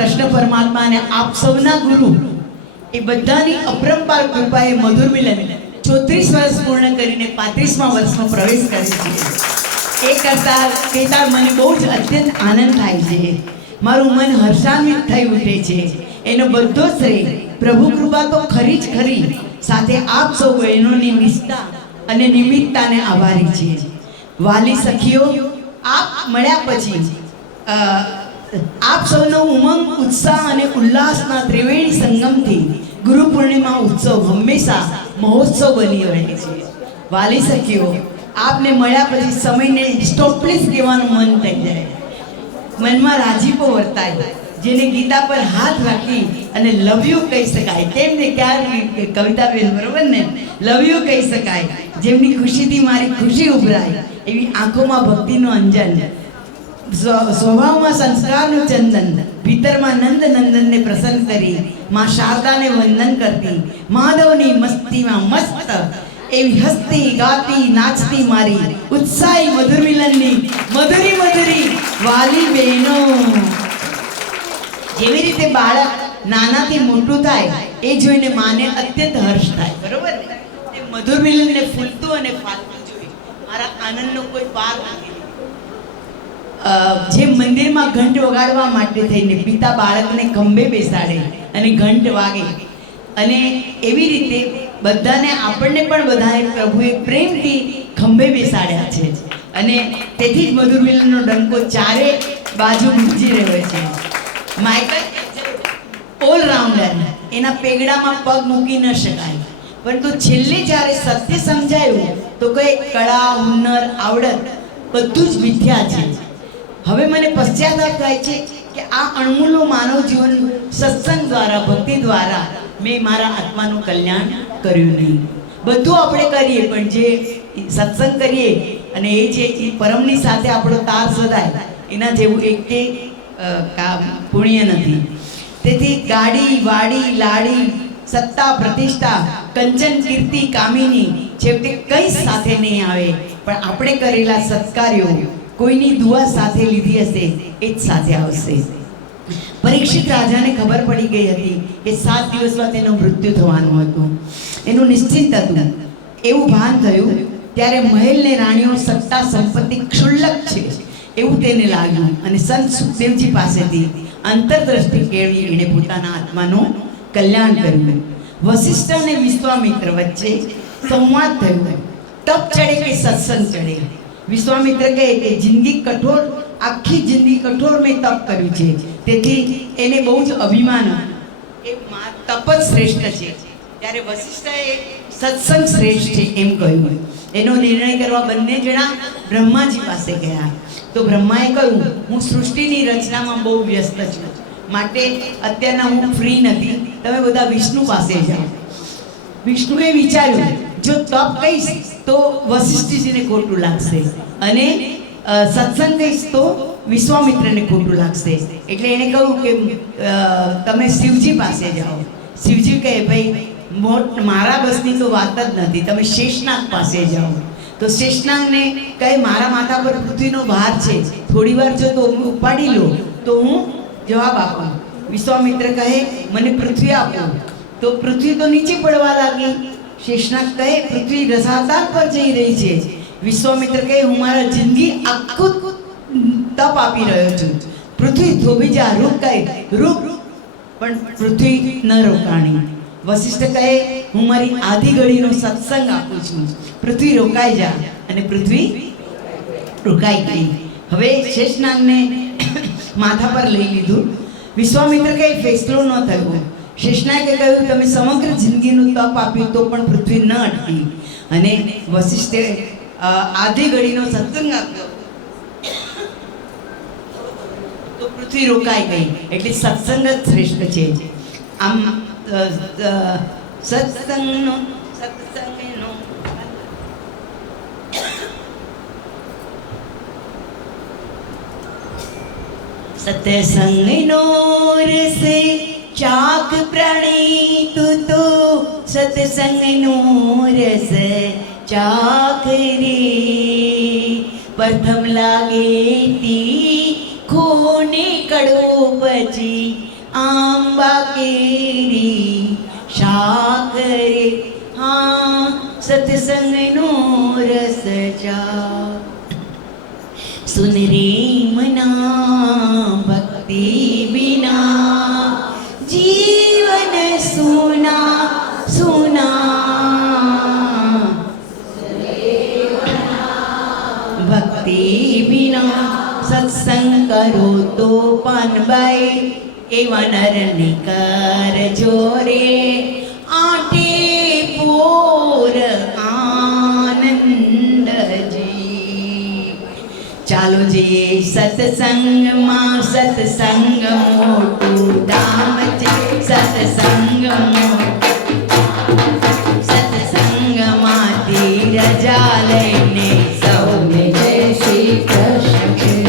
કૃષ્ણ પરમાત્મા અને આપ સૌના ગુરુ એ બધાની અપરંપાર કૃપાએ મધુર મિલન 34 વર્ષ પૂર્ણ કરીને 35મા વર્ષમાં પ્રવેશ કરે છે। એ કરતા કહેતા મને બહુ જ અત્યંત આનંદ થાય છે, મારું મન હર્ષાન્વિત થઈ ઉઠે છે। એનો બધો શ્રેય પ્રભુ કૃપા તો ખરી જ ખરી, સાથે આપ સૌ બહેનોની નિષ્ઠા અને નિમિત્તાને આભારી છીએ। વાલી સખીઓ, આપ મળ્યા પછી આપ સૌનો ઉમંગ, ઉત્સાહ અને ઉલ્લાસના ત્રિવેણી સંગમથી ગુરુ પૂર્ણિમા ઉત્સવ હંમેશા મહોત્સવ બની રહે છે। વાલી સખીઓ, આપને મળ્યા પછી સમયને સ્ટોપલેસ કહેવાનું મન થઈ જાય, મનમાં રાજીપો વર્તાય, જેને ગીતા પર હાથ રાખી અને લવ યુ કહી શકાય, કેમ ને ક્યારે કવિતાબેન બરોબર ને, લવ યુ કહી શકાય, જેમની ખુશીથી મારી ખુશી ઉભરાય એવી આંખોમાં ભક્તિનો અંજન, સ્વભાવમાં સંસ્કારનું ચંદન, ભીતરમાં નંદ નંદનને પ્રસન્ન કરી માં શારદાને વંદન કરતી, માધવની મસ્તીમાં મસ્ત એવી હસતી ગાતી નાચતી મારી ઉત્સાહી મધુર મિલનની મધુરી મધુરી વાલી બહેનો. જેવી રીતે બાળક નાનાથી મોટું થાય એ જોઈને માને અત્યંત હર્ષ થાય, બરોબર ને? એ મધુર મિલનને ફૂલતું અને ફાલતું જોઈ મારા આનંદનો કોઈ પાર નથી. જે મંદિરમાં ઘંટ વગાડવા માટે થઈને પિતા બાળકને ખંભે બેસાડે અને ઘંટ વાગે, અને એવી રીતે બધાને આપણને પણ બધાએ પ્રભુએ પ્રેમથી ખંભે બેસાડ્યા છે, અને તેથી જ મધુર મિલનનો ડંકો ચારે બાજુ ગુંજી રહ્યો છે. માઇકલ ઓલરાઉન્ડર, એના પેગડામાં પગ મૂકી ન શકાય, પરંતુ છેલ્લે જ્યારે સત્ય સમજાયું તો કઈ કળા હુનર આવડત બધું જ મિથ્યા છે. હવે મને પશ્ચાતાપ થાય છે કે આ અણમૂલો માનવ જીવન સત્સંગ દ્વારા ભક્તિ દ્વારા મેં મારા આત્માનું કલ્યાણ કર્યું નહીં. બધું આપણે કરીએ પણ જે સત્સંગ કરીએ અને એ જે પરમની સાથે આપણો તાર સદાય એના જેવું એક પુણ્ય નથી. તેથી ગાડી વાડી લાડી સત્તા પ્રતિષ્ઠા કંચન કીર્તિ કામિની છેવટે કઈ સાથે નહીં આવે, પણ આપણે કરેલા સત્કાર્યો કોઈની દુઆ સાથે લીધી હશે એ જ સાથે આવશે. પરીક્ષિત રાજાને ખબર પડી ગઈ હતી કે 7 દિવસમાં તેનું મૃત્યુ થવાનું હતું, એનું નિશ્ચિત હતું. એવું ભાન થયું ત્યારે મહેલને રાણીઓ સત્તા સંપત્તિ ક્ષુલ્લક છે એવું તેને લાગ્યું, અને સંત સુખદેવજી પાસેથી અંતરદ્રષ્ટિ કેળવી એણે પોતાના આત્માનું કલ્યાણ કર્યું. વશિષ્ઠ અને વિશ્વામિત્ર વચ્ચે સંવાદ થયો. તપ ચડે કે સત્સંગ ચડે? વિશ્વામિત્ર કહે કે જિંદગી કઠોર, આખી જિંદગી કઠોર મેં તપ કર્યું છે, તેથી એને બહુ જ અભિમાન એ તપ જ શ્રેષ્ઠ છે. ત્યારે વશિષ્ઠએ સત્સંગ શ્રેષ્ઠ છે એમ કહ્યું. એનો નિર્ણય કરવા બંને જણા બ્રહ્માજી પાસે ગયા. તો બ્રહ્માએ કહ્યું, હું સૃષ્ટિની રચનામાં બહુ વ્યસ્ત છું, માટે અત્યારના હું ફ્રી નથી, તમે બધા વિષ્ણુ પાસે જાઓ. વિષ્ણુએ વિચાર્યું જો તપ કહીશ તો વશિષ્ઠજીને ખોટું લાગશે, અને સત્સંગ કહીશ તો વિશ્વામિત્રને ખોટું લાગશે, એટલે એણે કહ્યું કે તમે શિવજી પાસે જાઓ. શિવજી કહે ભાઈ મારા બસની તો વાત જ નથી, તમે શેષનાગ પાસે જાઓ. તો શેષનાગને કહે મારા માથા પર પૃથ્વીનો ભાર છે, થોડી વાર જો તો ઉપાડી લો તો હું જવાબ આપું. વિશ્વામિત્ર કહે મને પૃથ્વી આપો. તો પૃથ્વી તો નીચે પડવા લાગી. શેષનાગ કહે પૃથ્વી રસાતાર પર જઈ રહી છે. વિશ્વામિત્ર કહે હું મારા જિંદગી આખું તપ આપી રહ્યો છું, પૃથ્વી થોભી જા. રૂપ કહે રૂપ, પણ પૃથ્વી ન રોકાણી. વશિષ્ઠ કહે હું મારી આધી ઘડીનો સત્સંગ આપું છું, પૃથ્વી રોકાઈ જા. અને પૃથ્વી રોકાઈ ગઈ. હવે શેષનાગને માથા પર લઈ લીધું. વિશ્વામિત્ર કહે ફેસલો ન થયો. શેષનાગે કહ્યું તમે સમગ્ર જિંદગીનું તપ આપ્યું તો પણ પૃથ્વી ન અટકી. અને વશિષ્ઠે આધી ઘડીનો સત્સંગ આપ્યો તો પૃથ્વી રોકાઈ ગઈ. એટલે સત્સંગ જ શ્રેષ્ઠ છે. આમ સત્સંગનો સત્સંગનો રસે ચાખ પ્રણીતું તો સત્સંગનો રસ ચાખ રે. પ્રથમ લાગે તી ખૂને કડો, પછી આંબા કેરી શાક રે. હા સત્સંગનો રસ ચાખ. સુન રે મના ભક્તિ વિના जीवन सुना सुना, भक्ति बिना सत्संग करो तो पानबाई. एवा नर निकर जोरे आटे पोर आनंदजी. ચાલો જઈએ સત્સંગમાં. સત્સંગ મોટું ધામ છે, સત્સંગ સત્સંગમાંથી રજા લઈને સૌને જય શ્રી કૃષ્ણ.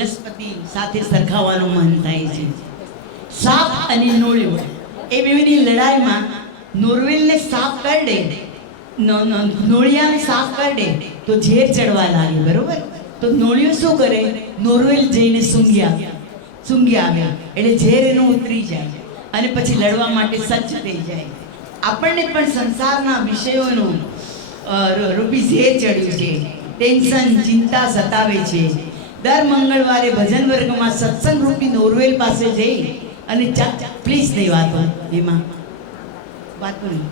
વનસ્પતિ સાથે સરખાવવાનું મન થાય છે. સાપ અને નોળિયો એ બેની લડાઈમાં નોરવેલને સાપ કરડે, નોળિયાને સાપ કરડે તો ઝેર ચડવા લાગે, બરોબર? તો નોળિયો શું કરે? નોરવેલ જઈને સૂંઘી આવે એટલે ઝેર એનું ઉતરી જાય અને પછી લડવા માટે સજ્જ થઈ જાય. આપણને પણ સંસારના વિષયોનું રૂપી ઝેર ચડ્યું છે. ટેન્શન, ચિંતા સતાવે છે. દર મંગળવારે ભજન વર્ગમાં સત્સંગ રૂપી નોરવેલ પાસે જઈ અને પ્લીઝ નહીં વાતો, એમાં વાતો નહીં.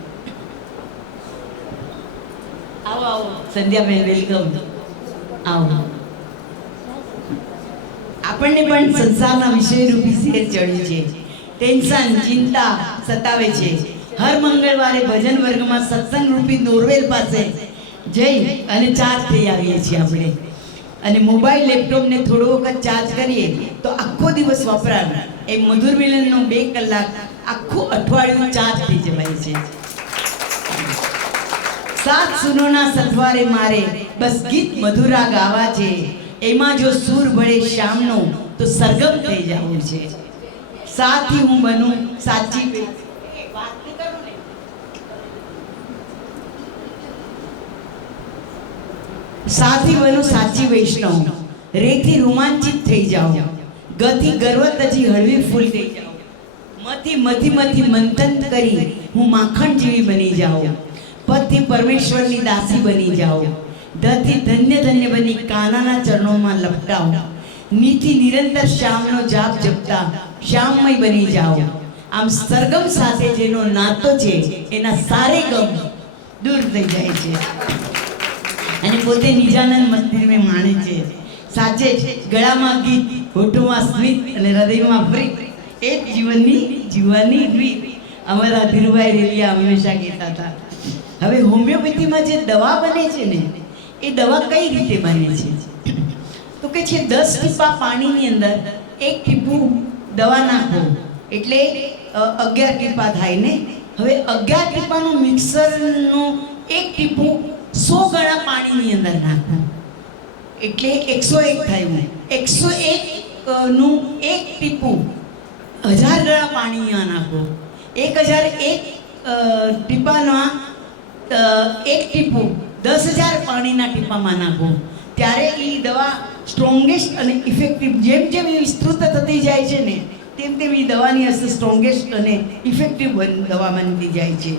આવો આવો સંધ્યાબેન, વેલકમ. આવો. આપણને પણ સંસારના વિષય રૂપી ઝેર ચડ્યું છે. ટેન્શન, ચિંતા સતાવે છે. હર મંગળવારે ભજન વર્ગમાં સત્સંગ રૂપી નોરવેલ પાસે જઈ અને ચાર્જ થઈ આવીએ છીએ આપણે. અને મોબાઈલ, લેપટોપને થોડો વખત ચાર્જ કરીએ તો આખો દિવસ વપરાય. એ મધુર મિલનનો 2 કલાક આખું અઠવાડિયું ચાર્જ થઈ જવાય છે. 7 સુરોના સથવારે મારે બસ ગીત મધુરા ગાવા છે. એમાં જો સૂર ભળે શ્યામનો તો સરગમ થઈ જવું છે. સાથી હું બનું સાચી સાથી બનું સાચી વૈષ્ણવ. રેથી રોમાંચિત થઈ જાઓ, ગતિ ગર્વત હજી હળવી ફૂલ થઈ જાઓ. મથી મંથન કરી હું માખણ જેવી બની જાઉં. પદથી પરમેશ્વરની દાસી બની જાઓ. ધથી ધન્ય બની કાનાના ચરણોમાં લપટાઓ. નીતિ નિરંતર શ્યામનો જાપ જપતા શ્યામમય બની જાઓ. આમ સરગમ સાથે જેનો નાતો છે એના સારે ગમ દૂર થઈ જાય છે અને પોતે નિજાનંદ મંદિરમાં માણે છે. સાચે જ ગળામાં ગીત, હોઠોમાં સ્મિત અને હૃદયમાં પ્રીત, એ જ જીવનની રીત. અમારા ધીરુભાઈ રેલિયા હંમેશા કહેતા હતા. હવે હોમિયોપેથીમાં જે દવા બને છે ને, એ દવા કઈ રીતે બને છે? તો કે છે 10 ટીપા પાણીની અંદર 1 ટીપું દવા નાખો એટલે 11 ટીપા થાય ને. હવે 11 ટીપાનું મિક્સરનું 1 ટીપું 100 ગણા પાણીની અંદર નાખો એટલે 101 થાય. 101 નું 1 ટીપું 1000 ગણા પાણીમાં નાખો. 1001 ટીપાના 1 ટીપું 10,000 પાણીના ટીપામાં નાખો. ત્યારે એ દવા સ્ટ્રોંગેસ્ટ અને ઇફેક્ટિવ, જેમ એ વિસ્તૃત થતી જાય છે ને તેમ એ દવાની અસર સ્ટ્રોંગેસ્ટ અને ઇફેક્ટિવ દવા બનતી જાય છે.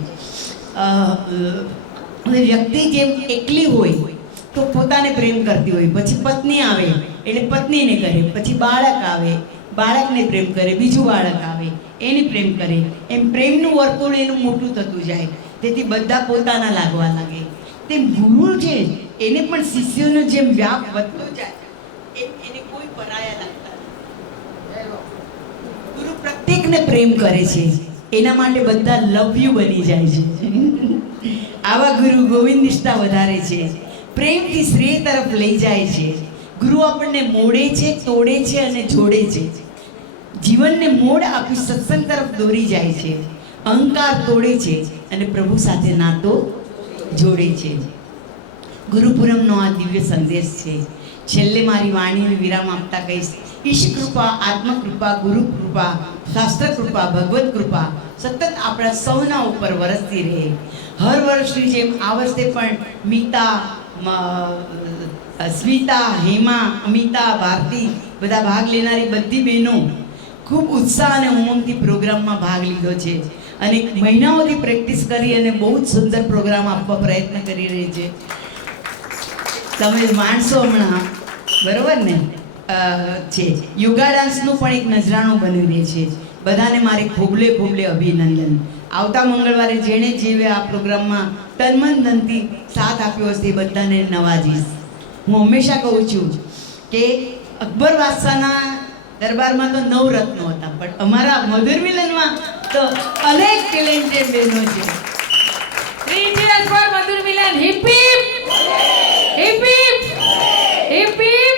વ્યક્તિ જેમ એકલી હોય તો પોતાને પ્રેમ કરતી હોય, પછી પત્ની આવે એટલે પત્નીને કરે, પછી બાળક આવે બાળકને પ્રેમ કરે, બીજું બાળક આવે એને પ્રેમ કરે. એમ પ્રેમનું વર્તુળ એનું મોટું થતું જાય. તેથી બધા પોતાના લાગવા લાગે. તેમ ગુરુ છે એને પણ શિષ્યોનો જેમ વ્યાપ વધતો જાય એને કોઈ પરાયા લાગતા નથી. ગુરુ પ્રત્યેકને પ્રેમ કરે છે, એના માટે બધા લવ યુ બની જાય છે. આવા ગુરુ ગોવિંદ નિષ્ઠા વધારે છે, પ્રેમથી શ્રેય તરફ લઈ જાય છે. ગુરુ આપણને મોડે છે, તોડે છે અને જોડે છે. જીવનને મોડ આપી સત્સંગ તરફ દોરી જાય છે, અહંકાર તોડે છે અને પ્રભુ સાથે નાતો જોડે છે. ગુરુપુરમનો આ દિવ્ય સંદેશ છે. છેલ્લે મારી વાણીને વિરામ આપતા કહીશ, ઈશ કૃપા, આત્મકૃપા, ગુરુ કૃપા, શાસ્ત્ર કૃપા, ભગવત કૃપા સતત આપણા સૌના ઉપર વરસતી રહે. હર વર્ષની જેમ આ વર્ષે પણ મીતા, સ્મિતા, હેમા, અમિતા, ભારતી બધા ભાગ લેનારી બધી બહેનો ખૂબ ઉત્સાહ અને ઉમંગથી પ્રોગ્રામમાં ભાગ લીધો છે અને મહિનાઓથી પ્રેક્ટિસ કરી અને બહુ જ સુંદર પ્રોગ્રામ આપવા પ્રયત્ન કરી રહી છે. તમે માણસો હમણાં બરોબર ને છે. યોગા ડાન્સનું પણ એક નજરાણું બની રહે છે. બધાને મારે ખોબલે અભિનંદન. આવતા મંગળવારે જેણે જેવે આ પ્રોગ્રામમાં તનમન ધનથી સાથ આપ્યો હશે એ બધાને નવાજીશ. હું હંમેશા કહું છું કે અકબર બાદશાહના દરબારમાં તો 9 રત્નો હતા, પણ અમારા મધુર મિલનમાં તો અનેક ટેલેન્ટેડ બહેનો છે. મધુર મિલન hip hip hip hip hip hip.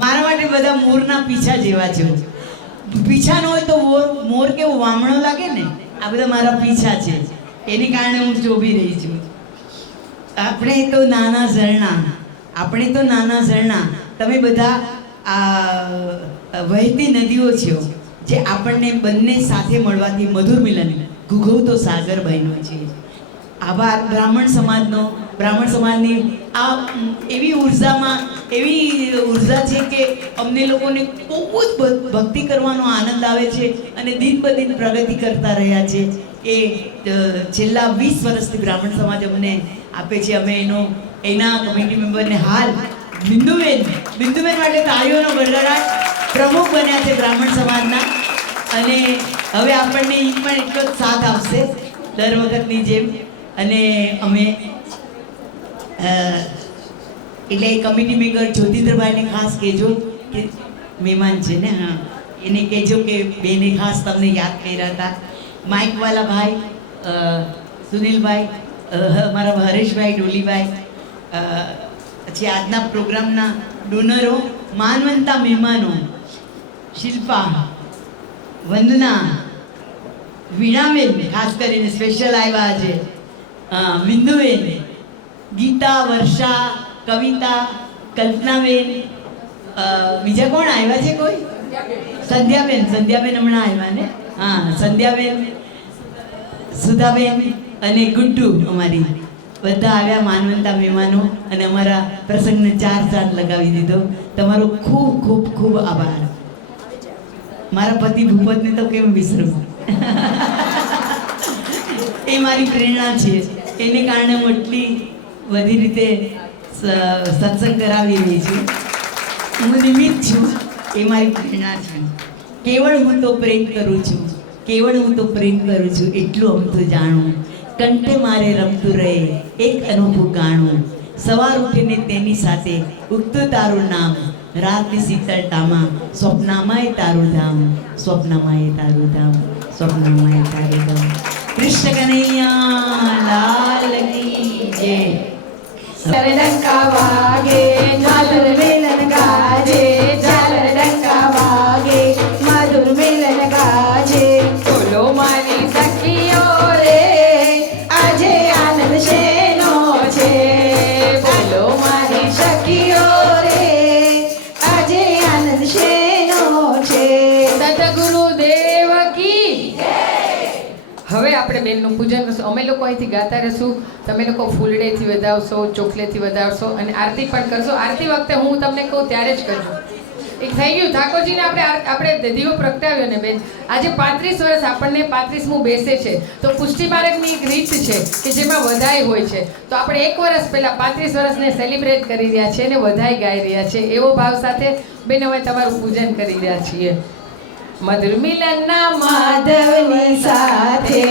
મારા માટે બધા મોરના પીછા જેવા છે. પીછા ન હોય તો મોર કેવો વામણો લાગે ને, આ બધા મારા પીછા છે. એની કારણે હું શોભી રહી છું. આપણે તો નાના ઝરણા તમે બધા આ વહેતી નદીઓ છે જે આપણને બંને સાથે મળવાથી મધુર મિલન ઘૂઘવતો સાગર બન્યો છે. આભાર બ્રાહ્મણ સમાજની આ એવી ઉર્જા છે કે અમને લોકોને બહુ જ ભક્તિ કરવાનો આનંદ આવે છે અને દિન બદિન પ્રગતિ કરતા રહ્યા છે. એ છેલ્લા 20 વર્ષથી બ્રાહ્મણ સમાજ અમને આપે છે. અમે એના કમિટી મેમ્બરને હાલ બિંદુબેન માટે તાળીઓનો ગડગડાટ પ્રમુખ બન્યા છે બ્રાહ્મણ સમાજના. અને હવે આપણને એ પણ એટલો જ સાથ આપશે દર વખતની જેમ. અને અમે એટલે કમિટી મેમ્બર જ્યોતિન્દ્રભાઈને ખાસ કહેજો કે મહેમાન છે ને, હા, એને કહેજો કે બેને ખાસ તમને યાદ કર્યા હતા. માઇકવાલા ભાઈ, સુનિલભાઈ, મારા હરેશભાઈ, ડોલીભાઈ, પછી આજના પ્રોગ્રામના ડોનરો, માનવંતા મહેમાનો, શિલ્પા, વંદના, વીણાબેન ખાસ કરીને સ્પેશિયલ આવ્યા છે, બિંદુબેન, ગીતા, વર્ષા, કવિતા, કલ્પનાબેન, બીજા કોણ આવ્યા છે? કોઈ સંધ્યાબેન હમણાં આવ્યા ને? હા, સંધ્યાબેન, સુધાબેન અને ગુડ્ડુ અમારી બધા આવ્યા માનવંતા મહેમાનો. અને અમારા પ્રસંગને 4 ચાંદ લગાવી દીધો. તમારો ખૂબ ખૂબ ખૂબ આભાર. મારા પતિ ભૂપતને તો કેમ વિસરું? એ મારી પ્રેરણા છે. એને કારણે હું એટલી બધી રીતે સત્સંગ કરાવી રહી છું. હું નિમિત્ત છું, એ મારી પ્રેરણા છે. કેવળ હું તો પ્રેમ કરું છું, એટલું આમ તો જાણું. કંઠે મારે રમતું રહે એક અનોખું ગાણું. સવાર ઉઠીને તેની સાથે ઉગતું તારું નામ. રાતની શીતળતામાં સ્વપ્નામાંય તારું ધામ. કૃષ્ણ કનૈયા લાલ કી જય. ડંકા વાગે ઝાલર મિલન ગાજે, ઝાલર ડંકા વાગે મધુર મિલન ગાજે. બોલો મારી સખીઓ રે આજે આનંદ શેનો છે. બોલો મારી સખીઓ રે આજે આનંદ શેનો છે. સતગુરુદેવ કી જય. હવે આપણે બેનનું પૂજન કરશું. અમે લોકો અહીંથી ગાતા રહેશું, તમે લોકો ફૂલડેથી વધાવશો, ચોકલેથી વધાવશો અને આરતી પણ કરશો. આરતી વખતે હું તમને કહું ત્યારે જ કરજો. એક થઈ ગયું ઠાકોરજીને આપણે દીવો પ્રગટાવ્યો ને બેન. આજે 35 વર્ષ આપણને 35મું બેસે છે તો પુષ્ટિ માર્ગની એક રીત છે કે જેમાં વધાઈ હોય છે. તો આપણે 1 વર્ષ પહેલા 35 વર્ષને સેલિબ્રેટ કરી રહ્યા છીએ અને વધાઈ ગાઈ રહ્યા છીએ. એવો ભાવ સાથે બેન અમે તમારું પૂજન કરી રહ્યા છીએ. મધુર મિલનના માધવની સાથે,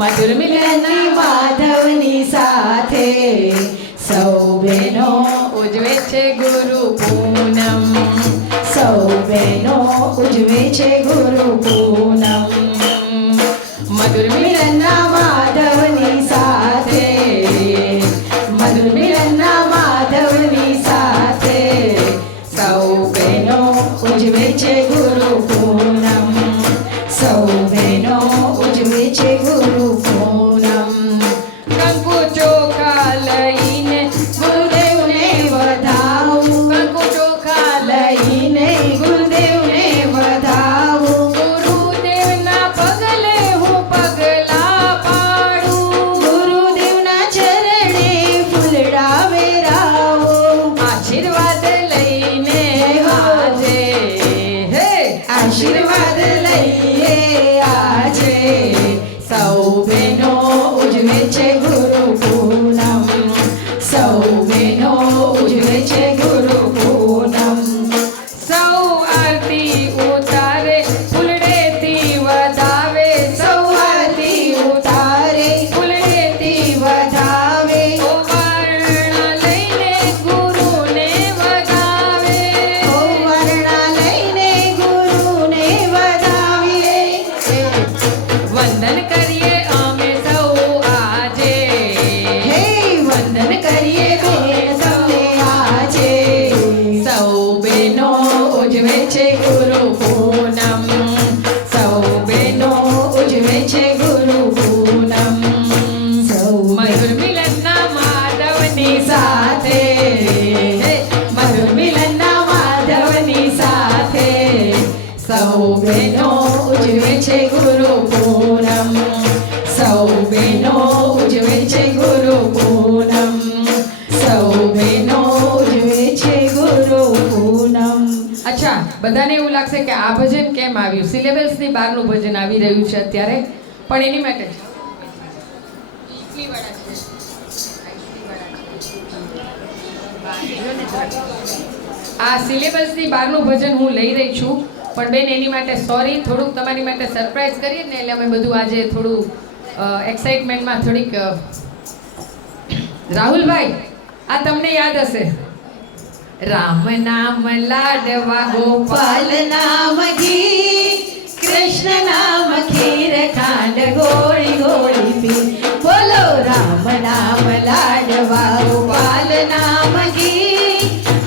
મધુર મિલનના માધવની સાથે સૌ બહેનો ઉજવે છે ગુરુ પૂનમ. સૌ બહેનો ઉજવે છે ગુરુ પૂનમ. મધુર મિલનના માધવની સાથે, મધુર મિલનના માધવની સાથે સૌ બહેનો ઉજવે છે ગુરુ પૂનમ. સૌ બહેનો ઉજવે છે ગુરુ પૂનમ. કંકુ ચોખા લઈને ગુરુદેવને વધાવું, કંકુ ચોખા લઈને ગુરુદેવને વધાવું. ગુરુદેવના છે ગુરુ પૂનમ, સૌ બહેનો ઉજવે છે ગુરુ પૂનમ, સૌ બહેનો ઉજવે છે ગુરુ પૂનમ. અચ્છા, બધાને એવું લાગશે કે આ ભજન કેમ આવ્યું? સિલેબસની બહારનું ભજન આવી રહ્યું છે અત્યારે, પણ એની માટે જ આ સિલેબસની બહારનું ભજન હું લઈ રહી છું, પણ બેન એની માટે સોરી, થોડુંક તમારી માટે સરપ્રાઈઝ કરીએ ને, એટલે અમે બધું આજે થોડું એક્સાઇટમેન્ટમાં થોડીક રાહુલભાઈ, આ તમને યાદ હશે, રામ નામ લાડવા ગોપાલ નામ ઘી, કૃષ્ણ નામ ખીર ખાંડ ગોળી ગોળી પી. બોલો રામ નામ લાડવા ગોપાલ નામ ઘી,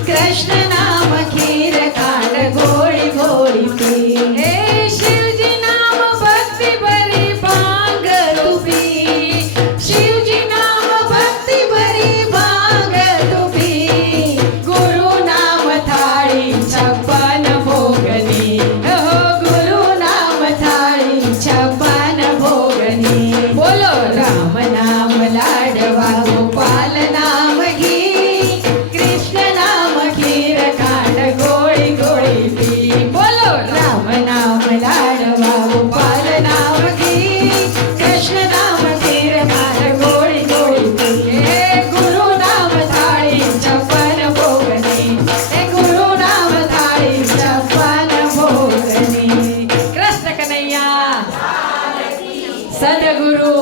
કૃષ્ણ નામ ખીર ખાંડ ગોળી ગોળી પી. હે શિવજી નામ ભક્તિ ભરી ભાંગ તું પી, શિવજી નામ ભક્તિ ભરી ભાંગ તું પી. ગુરુ નામ થાળી છપ્પન ભોગની, ગુરુ નામ થાળી છપ્પન ભોગની. બોલો રામ નામ લાડવા ગોપાલ નામ ઘી, કૃષ્ણ નામ ખીર ખાંડ ગોળી ગોળી પી. બોલો રામ નામ લાડવા ગોપાલ નામ ઘી, કૃષ્ણ નામ ખીર ખાંડ ગોળી ગોળી પી. હે ગુરુ નામ થાળી છપ્પન ભોગની, હે ગુરુ નામ થાળી છપ્પન ભોગની. કૃષ્ણ કનૈયા સદગુરુ.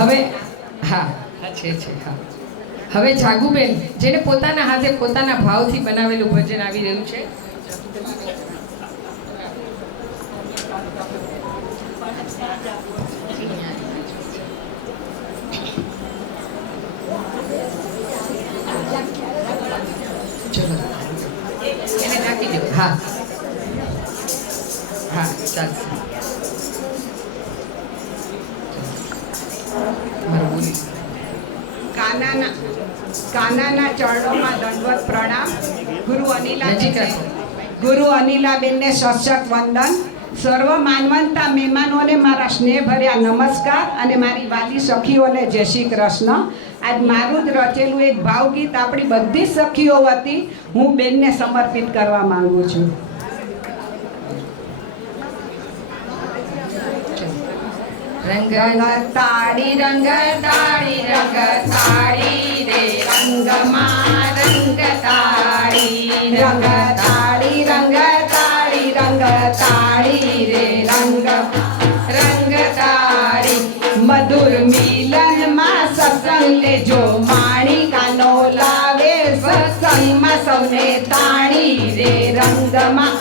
હવે હા છે હા, હવે જાગુબેન, જેને પોતાના હાથે પોતાના ભાવથી બનાવેલું ભજન આવી રહ્યું છે. ચલો એને નાખી દો. હા હા ચાલશે. મારું બોલી કાનાના ચરણોમાં દંડવત પ્રણામ. નજીક રાખો. ગુરુ અનિલાબેનને સશક વંદન. સર્વ માનવંતા મહેમાનોને મારા સ્નેહભર્યા નમસ્કાર અને મારી વાલી સખીઓને જય શ્રી કૃષ્ણ. આજ મારું જ રચેલું એક ભાવગીત આપણી બધી સખીઓ વતી હું બેનને સમર્પિત કરવા માંગુ છું. રંગતાળી રંગતાળી રંગતાળી રે રંગમાં રંગતાળી, રંગતાળી રંગતાળી રંગતાળી રે રંગતાળી. મધુર મિલનમાં સત્સંગ લેજો માણી, કાનો લાવે સત્સંગમાં સૌને તાણી રે રંગમાં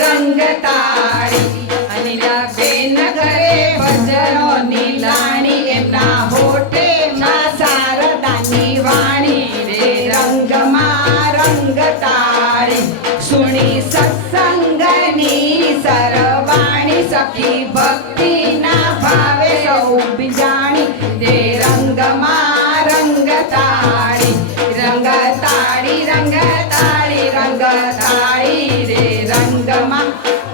રંગતાળી. અનિલાબેન ઘરે ભજનોની લાણી, એમના હોઠે માં શારદાની વાણી રે રંગમાં રંગતાળી. સુણી સત્સંગની સરવાણી, સખી ભક્તિના ભાવે સૌ બીજાણી રે રંગમાં રંગતાળી. રંગતાળી રંગતાળી રંગતાળી રે રંગમાં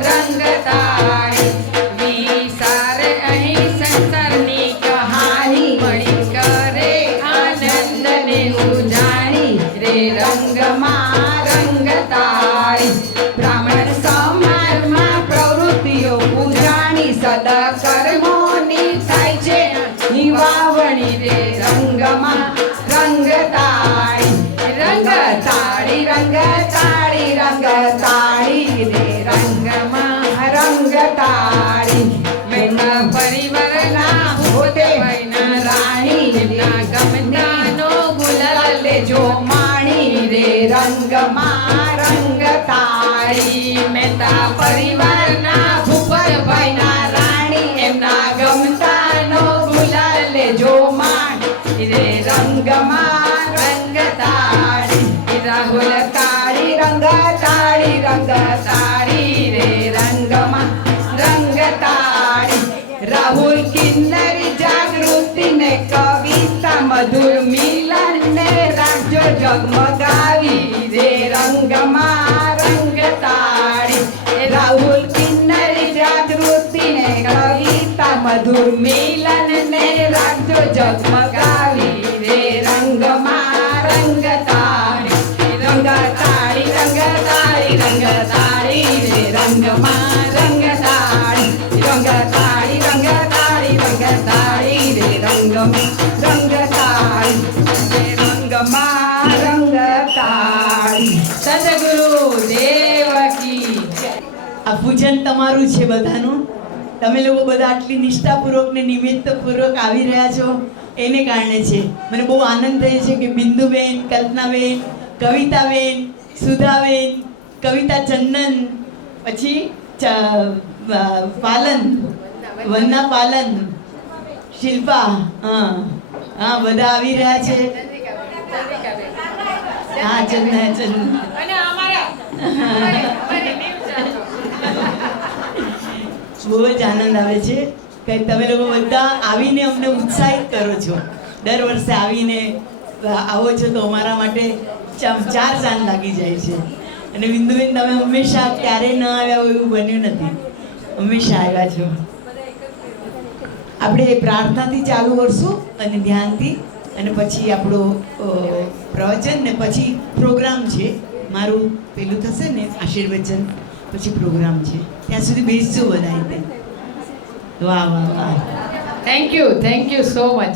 રંગતાળી. વિસાર અહીં સંસારની કહાની, મળી કરે આનંદને ઉજાણી રે રંગમાં રંગતાળી. બ્રાહ્મણ સમાજમાં પ્રવૃત્તિઓ પૂજાણી, સદકર્મોની થાય છે નિવાવણી રે રંગમાં રંગતાળી. રંગતાળી રંગતાળી રંગતાળી રે રંગમાં રંગતાળી. મેના પરિવારના હોતે ભાઈના રાણી, એમના ગમતાનો ગુલાલ લેજો માણી રે રંગમાં રંગતાળી. મહેતા પરિવારના ભૂપતભાઈના રાણી, એમના ગમતાનો ગુલાલ લેજો માણી રે રંગમાં રંગતાળી. રાહુલ તાળી રંગતાળી રંગતાળી રે રંગમાં રંગતાળી. રાહુલ કિન્નરી જાગૃતિને કવિતા, મધુર મિલનને રાખજો જગમગાવી રે રંગમાં રંગતાળી. રાહુલ કિન્નરી જાગૃતિ મધુર મિલન ને રાખજો જગમગાવી રે રંગમાં રંગ તાળી રંગ તાળી રંગ તાળી રંગ તાળી રે રંગમાં રંગ તાળી રંગ તાળી રંગ તાળી રંગ તાળી રે રંગમાં રંગ તાળી રે રંગમાં રંગ તાળી સદગુરુ દેવ કી જય. આ પૂજન તમારું છે બધાનું. તમે લોકો બધા આટલી નિષ્ઠાપૂર્વક ને નિમિત્તપૂર્વક આવી રહ્યા છો એને કારણે છે. મને બહુ આનંદ થાય છે કે બિંદુબેન, કલ્પનાબેન, કવિતાબેન, સુધાબેન, કવિતા ચંદન, પછી પાલન, વંદના પાલન, શિલ્પા, હા બધા આવી રહ્યા છે. હા ચંદન અને અમારા બહુ જ આનંદ આવે છે કે તમે લોકો બધા આવીને અમને ઉત્સાહિત કરો છો. દર વર્ષે આવીને આવો છો તો અમારા માટે ચાર ચાંદ લાગી જાય છે. અને બિંદુબેન તમે હંમેશા ક્યારેય ન આવ્યા હોય એવું બન્યું નથી, હંમેશા આવ્યા છો. આપણે પ્રાર્થનાથી ચાલુ કરશું અને ધ્યાનથી, અને પછી આપણો પ્રવચન ને પછી પ્રોગ્રામ છે. મારું પેલું થશે ને આશીર્વચન, પછી પ્રોગ્રામ છે. ત્યાં સુધી બેસજો બધા. વાહ વાહ વાહ. Thank you so much.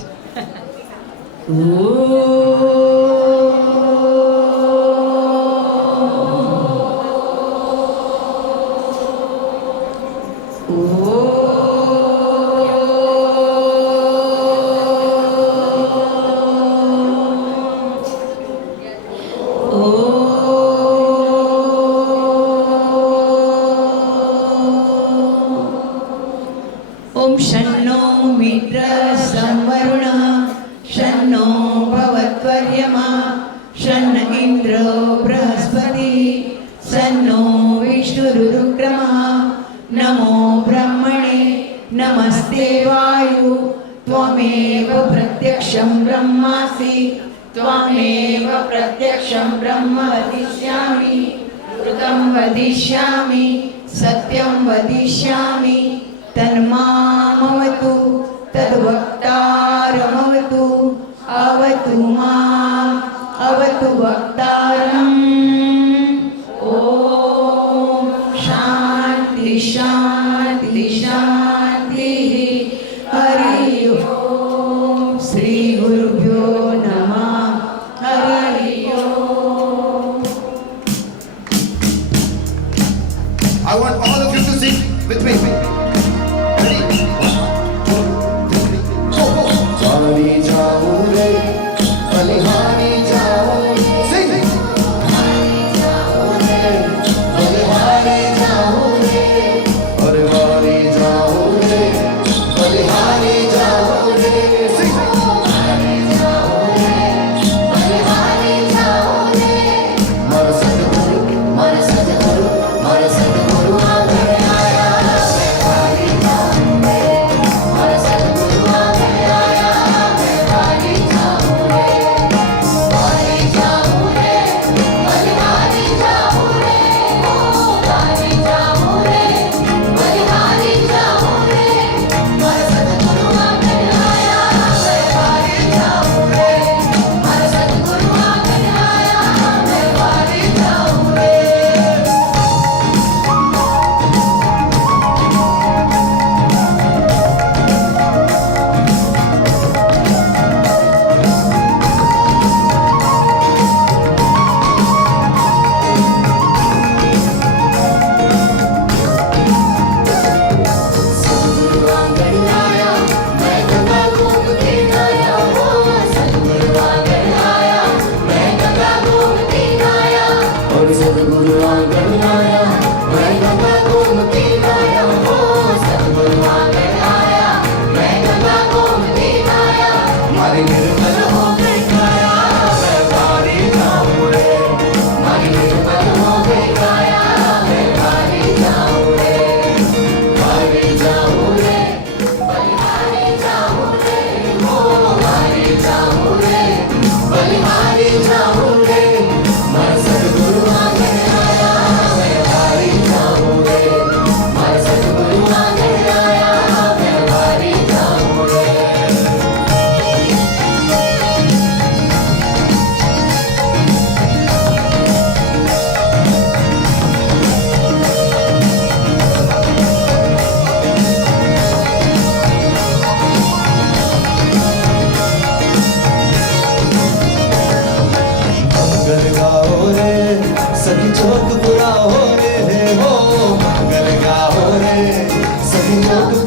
ओम शन्नो मित्र संवरुणः शन्नो भवत्वर्यमा शन्न इंद्र बृहस्पति शन्नो विष्णुरुक्रमः नमो ब्रह्मणे नमस्ते वायु त्वमेव प्रत्यक्षं ब्रह्मासि त्वमेव प्रत्यक्षं ब्रह्म वदिष्यामि ऋतं वदिष्यामि सत्यं वदिष्यामि तन्मामवतु तद्वक्तारमवतु अवतु माम् अवतु वक्तारम्. ॐ शान्ति शान्ति शान्तिः. हरि ओम. श्री गुरुभ्यो नमः. हरि ओम. I want all of you to sing with me. Ready? 1, 2, 3, go, go. Jani jao re, balihaani jao. Sing.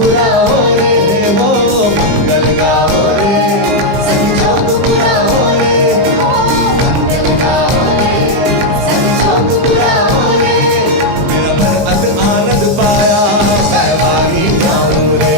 पूरा हो रे हो मंगल गाओ रे संजोग पूरा हो रे हो मंगल गाओ रे संजोग पूरा हो रे मेरा मन अत आनंद पाया मैं भागी जाऊं रे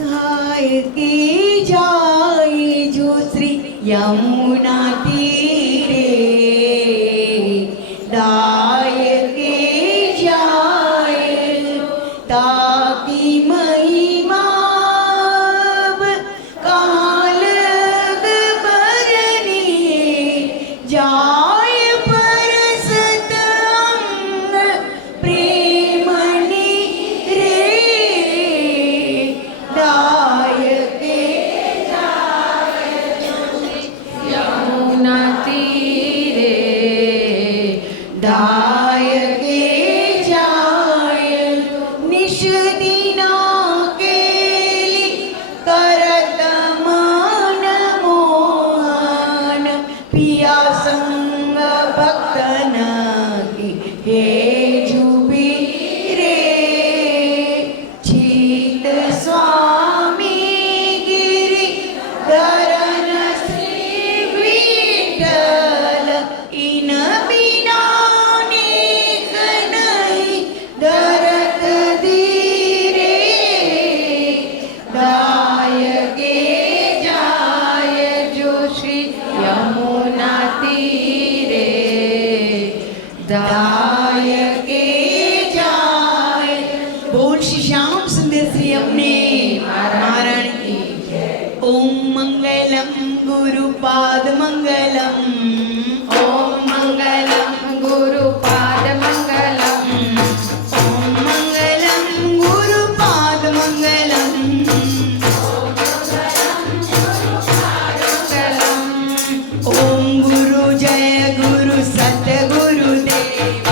गाय के जाए जो श्री यमुना तीरे गाय के जाए ताकि महिमा काल बरनी जाय परसत अंग प्रेमनी रे दाय के यमुना तीरे दाय के जाय निश दिना केली करत मन मोहन पिया संग भक्तन की हे जुबी रे चित स्वामी गिरी धरन श्री विठ्ठल इन बिना नेक नहीं धरत धीरे दाय के जाय जो श्री यमुना तीरे दाय के जाय बोल श्री श्याम सुंदर श्री अपने महाराण की ओम मंगलम गुरुपाद मंगलम ओम मंगलम गुरुपाद मंगलम ओम मंगलम गुरुपाद मंगलम मंगलम ओम गुरु जय गुरु सत गुरुदेव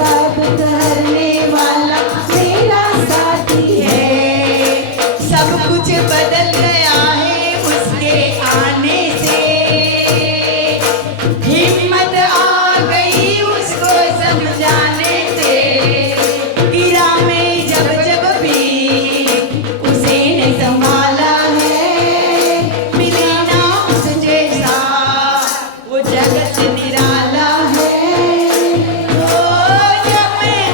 सब करने वाला मेरा साथी है। सब कुछ बदल गया है उसके आने से, हिम्मत आ गई उसको समझाने से, गिरा में जब जब भी उसे ने संभाला है, मिले ना उस जैसा वो जगत निराला है। ओ जब मैं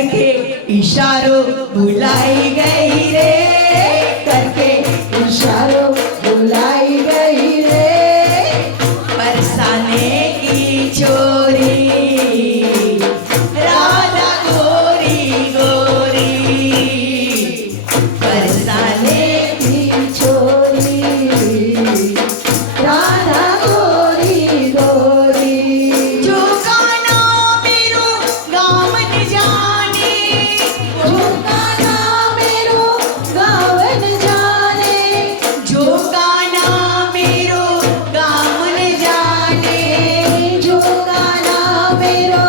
करके इशारों बुलाई गई रे, करके इशारों बुलाई गई रे, बरसाने की छोरी राधा गोरी गोरी, बरसाने की छोरी राधा गोरी गोरी, जो गाना मेरो गाँव न जाने, जो गाना मेरो गावन जाने, जो गाना मेरो गाँव न जाने, जो गाना मेरो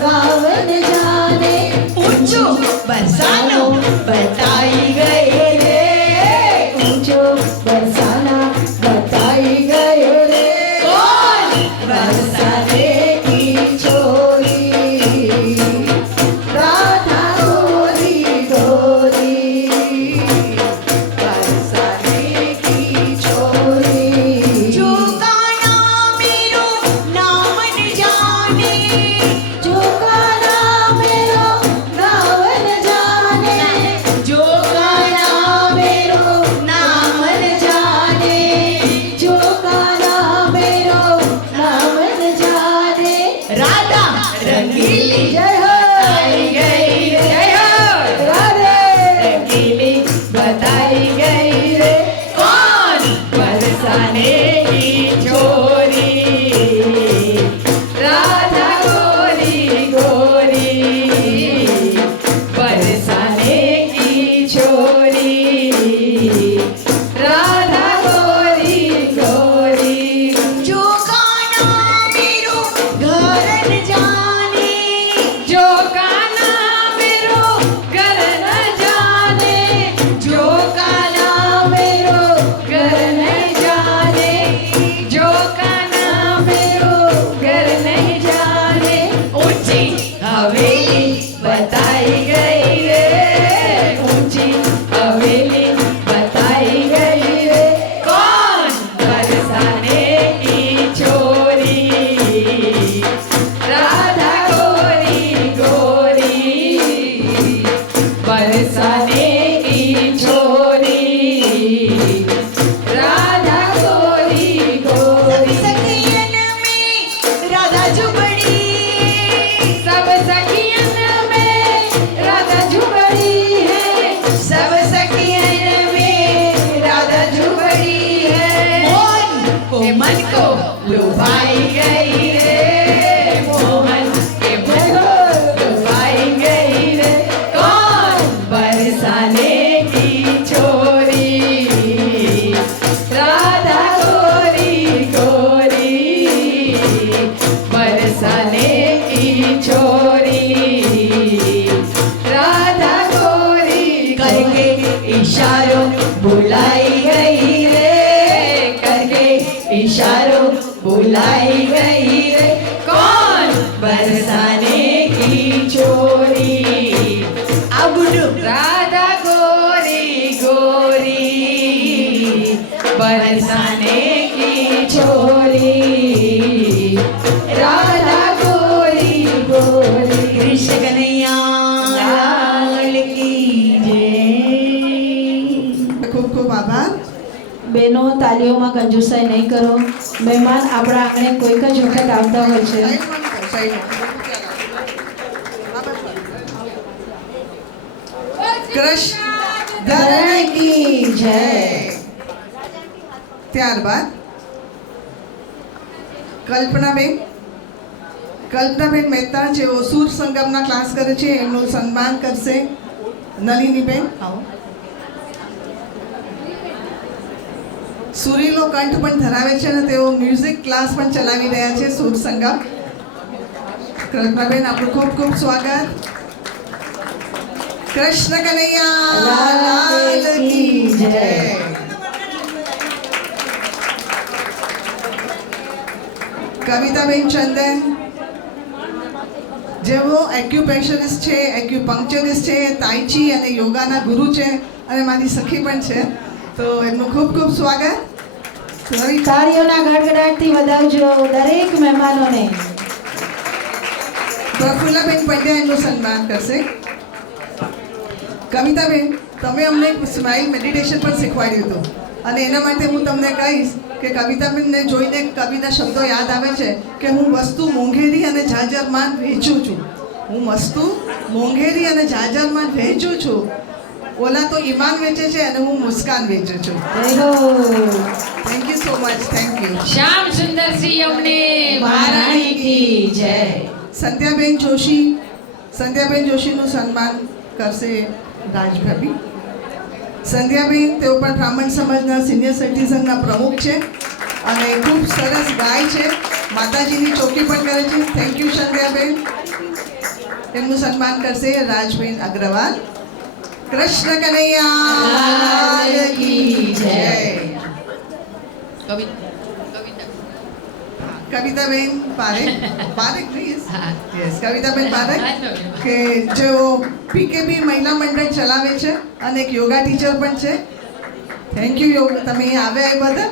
गावन जाने, ऊंचो बरसानो बताई गए रे, ऊंचो बरसाना बताई गए रे, कौन बरसाने की छोरी राधा गोरी गोरी, बरसाने की छोरी, जो गाना मेरो नाम न जाने, जो गाना मेरो गावन जाने, जो गाना मेरो नाम न जाने, जो गाना मेरो नाम न जाने, राधा रंगीली जय हो आई गई रे, जय हो राधे रंगीली बताई गई रे, कौन बरसाने की छोरी राधा गोरी गोरी, बरसाने की छोरी राधा गोरी गोरी, जो गाना मेरो घर न जाने, जो गाना मेरो घर न जाने, जो गाना मेरो घर नहीं जाने, जो गाना मेरो घर नहीं जाने, ऊंची हवेली बताई गई रे, ऊंची हवेली बताई गई रे, कौन बरसाने की छोरी राधा गोरी गोरी, बरसाने की छोरी राधा गोरी गोरी, सखियन में राधा जुबड़ी, सब सखियन में राधा जुबड़ी है, सब सखियन में राधा जुबड़ी है, मन को लुभाई गई रे, मोहन के मन को लुभाई गई रे, कौन बरसाने की छोरी राधा गोरी गोरी, बरसाने की छोरी राधा गोरी करके इशारों बुलाई गई रे, करके इशारों बुलाई गई रे, कौन बरसाने की छोरी अब राधा गोरी गोरी, बरसाने की छोरी राधा गोरी गोरी, कृष्ण कन्हैया लाल की जय। ખૂબ ખૂબ આભાર. બહેનો તાલીઓમાં કંજુસાઈ નહીં કરો. મહેમાન આપણા આંગણે કોઈક જ વખત આવતા હોય છે. સાઈડમાં મૂકો, સાઈડમાં. કૃષ્ણ ધરણ કી જય. ત્યારબાદ કલ્પનાબેન મહેતા જેઓ સૂર સંગમના ક્લાસ કરે છે એમનું સન્માન કરશે નલિનીબેન. આવો. સુરીલો કંઠ પણ ધરાવે છે અને તેઓ મ્યુઝિક ક્લાસ પણ ચલાવી રહ્યા છે સૂર સંગમ. કલ્પનાબેન આપણું ખૂબ ખૂબ સ્વાગત. કૃષ્ણ કનૈયા લાલ કી જય. કવિતાબેન ચંદન જેઓ એક્યુપ્રેશરિસ્ટ છે, એક્યુપંક્ચરિસ્ટ છે, તાઈચી અને યોગાના ગુરુ છે અને મારી સખી પણ છે, તો એમનું ખૂબ ખૂબ સ્વાગત. તાળીઓના ગડગડાટથી વધાવજો દરેક મહેમાનોને. પ્રફુલ્લાબેન પંડ્યા એમનું સન્માન કરશે. કવિતાબેન, તમે અમને સ્માઇલ મેડિટેશન પણ શીખવાડ્યું હતું અને એના માટે હું તમને કહીશ કે કવિતાબેનને જોઈને કવિના શબ્દો યાદ આવે છે કે હું વસ્તુ મોંઘેરી અને જાજરમાન વેચું છું. હું વસ્તુ મોંઘેરી અને જાજરમાન વેચું છું. ઓલા તો ઈમાન વેચે છે અને હું મુસ્કાન વેચું છું. Thank you so much. Thank you. Shyam Sundar Shri અમને મહારાણી કી જય. સંધ્યાબેન જોશીનું સન્માન કરશે રાજભાભી. સંધ્યાબેન તેઓ પણ બ્રાહ્મણ સમાજના સિનિયર સિટીઝનના પ્રમુખ છે અને ખૂબ સરસ ગાય છે. માતાજીની ચોકી પણ કરે છે. Thank you સંધ્યાબેન. એમનું સન્માન કરશે રાજબેન અગ્રવાલ. કૃષ્ણ કનૈયા કી જય. કવિતાબેન પારેખ પ્લીઝ. યસ, કવિતાબેન પારેખ કે જેઓ પીકેબી મહિલા મંડળ ચલાવે છે અને એક યોગા ટીચર પણ છે. થેન્ક યુ યોગા, તમે અહીં આવ્યા એ બદલ.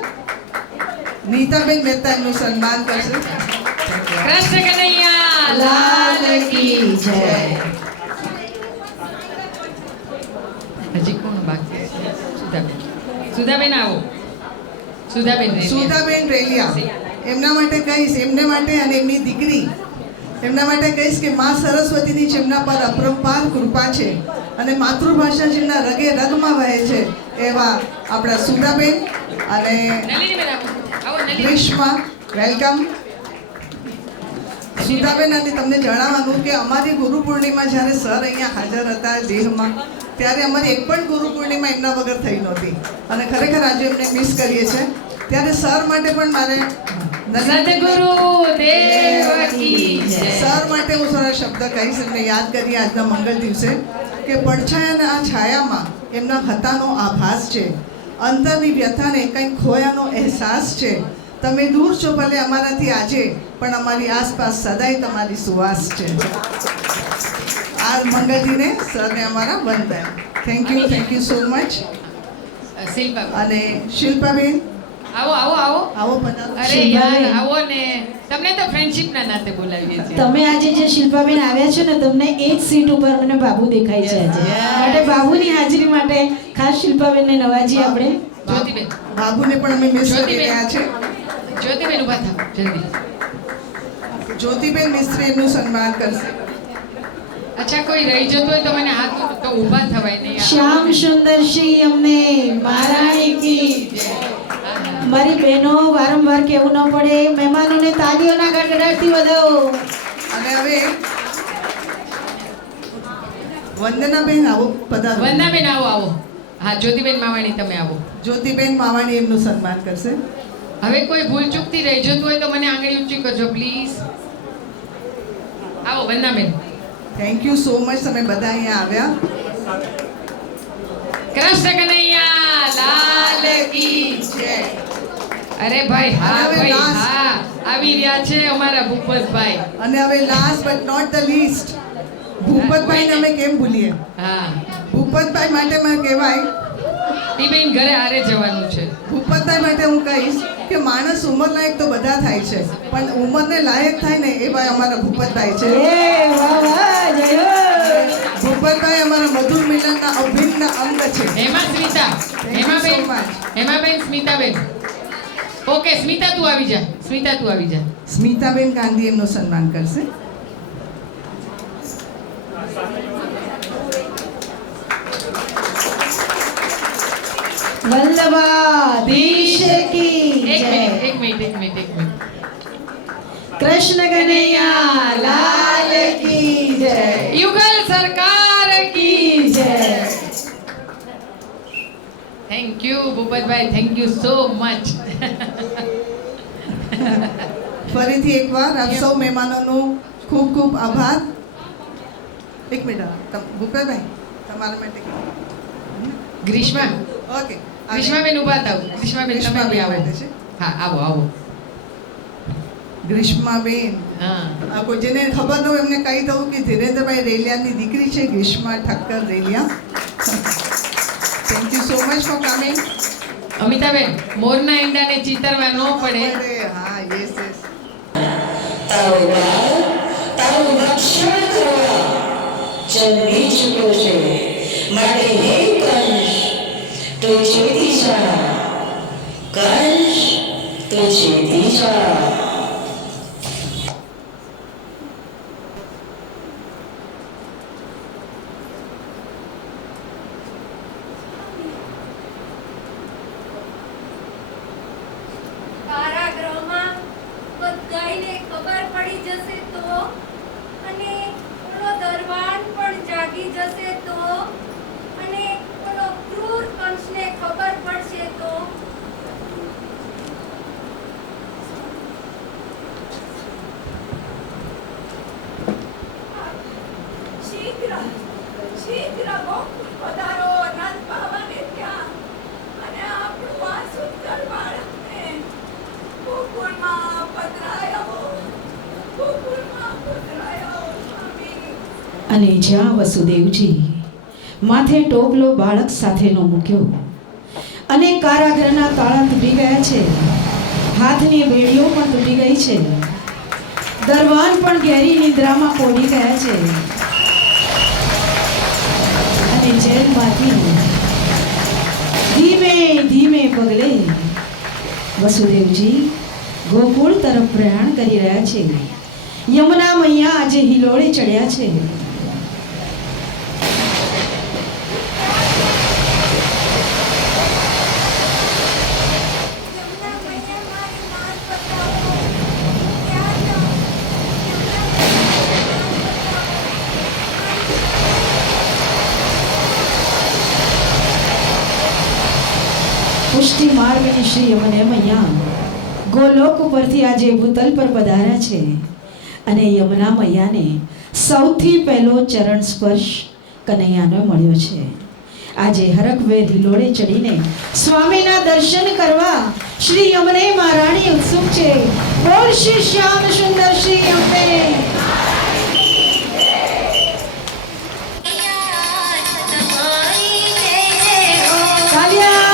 નીતાબેન મહેતા એમનું સન્માન કરશે. કૃષ્ણ કનૈયા લાલ કી જય. હજી કોણ બાકી છે? સુધાબેન આવો. સુધાબેન રેલિયા. એમના માટે કહીશ, એમને માટે અને એમની દીકરી એમના માટે કહીશ કે મા સરસ્વતીની જેમના પર અપરંપાર કૃપા છે અને માતૃભાષા જેમના રગે રગમાં વહે છે એવા આપણા સુધાબેન અને ગ્રીષ્મા. વેલકમ સુધાબેન. અને તમને જણાવવાનું કે અમારી ગુરુ પૂર્ણિમા જ્યારે સર અહીંયા હાજર હતા દેહમાં, ત્યારે અમારી એક પણ ગુરુ પૂર્ણિમા એમના વગર થઈ નહોતી અને ખરેખર આજે એમને મિસ કરીએ છીએ. ત્યારે સર માટે પણ મારે સદગુરુ દેવ કી જય. સર માટે હું થોડા શબ્દ કહીશ એમને યાદ કરી આજના મંગળ દિવસે કે પડછાયાના આ છાયામાં એમના હતાનો આભાસ છે. અંતરની વ્યથાને કંઈક ખોયાનો અહેસાસ છે. તમે દૂર છો ભલે અમારાથી આજે, પણ અમારી આસપાસ સદાય તમારી સુવાસ છે. આ મંગળજીને સરને અમારા વંદન. Thank you so much. Shilpa અને શિલ્પાબેન આવો પધારો. અરે યાર આવો ને. તમને તો ફ્રેન્ડશિપ ના નાતે બોલાવીએ છીએ. તમે આજે જે શિલ્પાબેન આવ્યા છો ને, તમને એ જ સીટ ઉપર મને બાબુ દેખાય છે આજે. માટે બાબુની હાજરી માટે ખાસ શિલ્પાબેનને નવાજી આપણે. જ્યોતિબેન બાબુને પણ અમે મિસ કરી રહ્યા છે. જ્યોતિબેન ઊભા થાવ જલ્દી. જ્યોતિબેન મિસ્ત્રી એમનું સન્માન કરશે. અચ્છા, કોઈ રહી જતો હોય તો મને હાથ તો ઊભા થવાય નહીં. શ્યામ સુંદર શ્રી અમને મહારાણી કી જય. મારી બહેનો વારંવાર કહેવું ન પડે, મહેમાનોને તાળીઓના ગડગડાટથી વધાવો. અને હવે વંદનાબેન આવો પધારો. વંદનાબેન આવો. હા, જ્યોતિબેન માવાણી તમે આવો. જ્યોતિબેન માવાણી એમનું સન્માન કરશે. હવે કોઈ ભૂલચૂકથી રહી જતું હોય તો મને આંગળી ઊંચી કરજો પ્લીઝ. આવો વંદનાબેન. Thank you so much. તમે બધા અહીંયા આવ્યા. કૃષ્ણ કનૈયા લાલ કી જય. અરે ભાઈ હા, હવે ભાઈ last. હા, આવી રહ્યા છે અમારા ભૂપતભાઈ. અને હવે last but not the least, ભૂપતભાઈને અમે કેમ ભૂલીએ. હા, ભૂપતભાઈ માટે મને કહેવાય, ઈ બેન ઘરે હારે જવાનું છે. ભૂપતભાઈ માટે હું કહીશ કે માણસ ઉંમરલાયક તો બધા થાય છે, પણ ઉંમરને લાયક થાય ને એ ભાઈ અમારા ભૂપતભાઈ છે. વાહ વાહ, જય હો. ભૂપતભાઈ અમારા મધુર મિલનના અભિન્ન અંગ છે. હેમા સ્મિતા, હેમાબેન, હેમાબેન, સ્મિતાબેન. ઓકે, સ્મિતા તું આવી જા. સ્મિતાબેન ગાંધી એમનું સન્માન કરશે. વલ્લભાધીશ કી એક જય. મિનિટ. કૃષ્ણ કનૈયા લાલ કી જય. યુગલ સરકાર કી જય. Thank you Bhupatbhai, thank you so much. ફરીથી એકવાર આપ સૌ મહેમાનોનો ખૂબ ખૂબ આભાર. એક મિનિટ ભૂપેભાઈ, તમારા માટે ગ્રીષ્મા, ઓકે. ગ્રીષ્માબેન ઊભા થાવ. ગ્રીષ્માબેન તમે બી આવો. માટે છે. હા, આવો. ગ્રીષ્માબેન, હા, આ કોઈ જેને ખબર ન હોય એમને કહી દઉં કે ધીરેન્દ્રભાઈ રેલિયાની દીકરી છે Grishma Thakkar Raliya. Thank you so much for coming. અમિતાબેન, મોરના ઈંડાને ચીતરવા ન પડે. અરે હા, યસ. તારું રક્ષણ કરવા ચલવી ચૂક્યો છે. માટે હે કંસ તું છેતી જા, કંસ તું છેતી જા. કારાગૃહમાં બધાયને ખબર પડી જશે તો, અને ઓલો દરવાન પણ જાગી જશે તો, અને ઓલો ક્રૂર કંસને ખબર પડશે તો, શીઘ્ર શીઘ્ર ગોકુળ પધારો નંદ બાવાને ત્યાં, અને આપણું આ સુંદર બાળકને ગોકુળમાં પધરાયો, ગોકુળમાં પધરાયો સ્વામી. અને જ્યાં વસુદેવજી માથે ટોપલો બાળક સાથેનો મૂક્યો અને કારાગૃહના તાળા તૂટી ગયા છે, હાથની બેડીઓ પણ તૂટી ગઈ છે, દરવાન પણ ગહેરી નિદ્રામાં પોડી ગયા છે, અને જેલમાંથી ધીમે ધીમે પગલે વસુદેવજી ગોકુળ તરફ પ્રયાણ કરી રહ્યા છે. યમુના મૈયા આજે હિલોળે ચડ્યા છે. યમુના મૈયા મારી નામ બતાવો, ક્યાં જાઉં? યમુના પુષ્ટિ માર્ગની શ્રી યમને મૈયા ગોલોક ઉપરથી આજે ભૂતલ પર પધાર્યા છે, અને યમુના મૈયાને સૌથી પહેલો ચરણ સ્પર્શ કનૈયાનો મળ્યો છે. આજે હરખભેર હિલોળે ચડીને સ્વામીના દર્શન કરવા શ્રી યમને મહારાણી ઉત્સુક છે. બોલ શ્રી શ્યામ સુંદર શ્રી યમને. તાલિયા.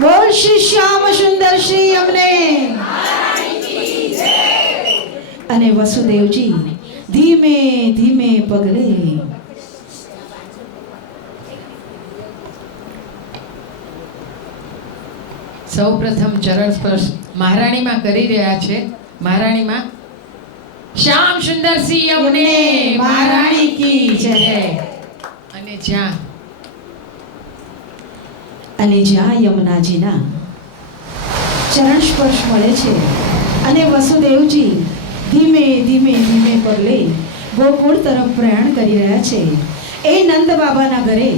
બોલ શ્રી શ્યામ સુંદર શ્રી યમને. અને વસુદેવજી ધીમે ધીમે પગલે સૌ પ્રથમ ચરણ સ્પર્શ મહારાણીમાં કરી રહ્યા છે. મહારાણીમાં શ્યામ સુંદર સિંહ યમને મહારાણી કી જય. અને જ્યાં યમુનાજીના ચરણ સ્પર્શ મળે છે, અને વસુદેવજી ધીમે ધીમે ધીમે પગલે ગોકુળ તરફ પ્રયાણ કરી રહ્યા છે. એ નંદ બાબાના ઘરે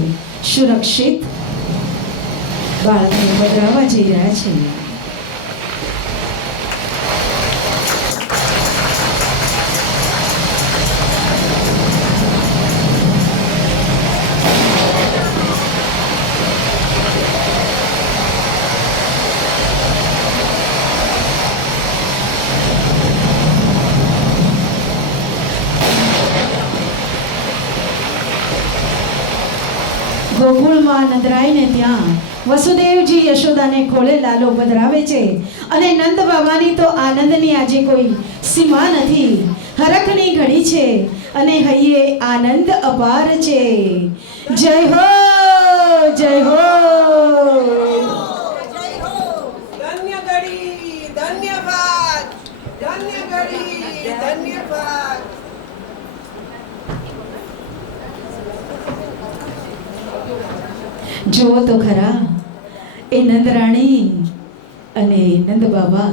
સુરક્ષિત બાળકને પધરાવવા જઈ રહ્યા છે. ગોકુળમાં નંદરાયને ત્યાં વસુદેવજી યશોદાને ખોળે લાલો પધરાવે છે, અને નંદ બાબાની તો આનંદની આજે કોઈ સીમા નથી. હરખની ઘડી છે, અને હૈયે આનંદ અપાર છે. જય હો, જય હો. ધન્ય ઘડી, ધન્યવાદ, ધન્ય ઘડી, ધન્યવાદ. જુઓ તો ખરા એ નંદરાણી અને નંદ બાબા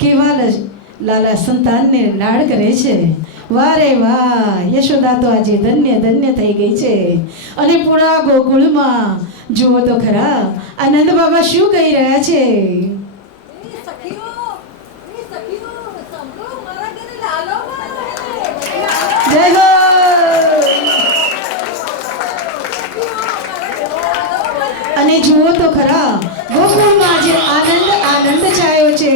કેવા લાલા સંતાનને લાડ કરે છે. વારે વાહ, યશોદા તો આજે ધન્ય ધન્ય થઈ ગઈ છે. અને પૂરા ગોકુળમાં જુઓ તો ખરા આ નંદ બાબા શું કહી રહ્યા છે. સખીઓ સાંભળો, મારા ઘરે લાલો જય હો. અને જુઓ તો ખરા ગોકુળમાં આજે આનંદ આનંદ છાયો છે.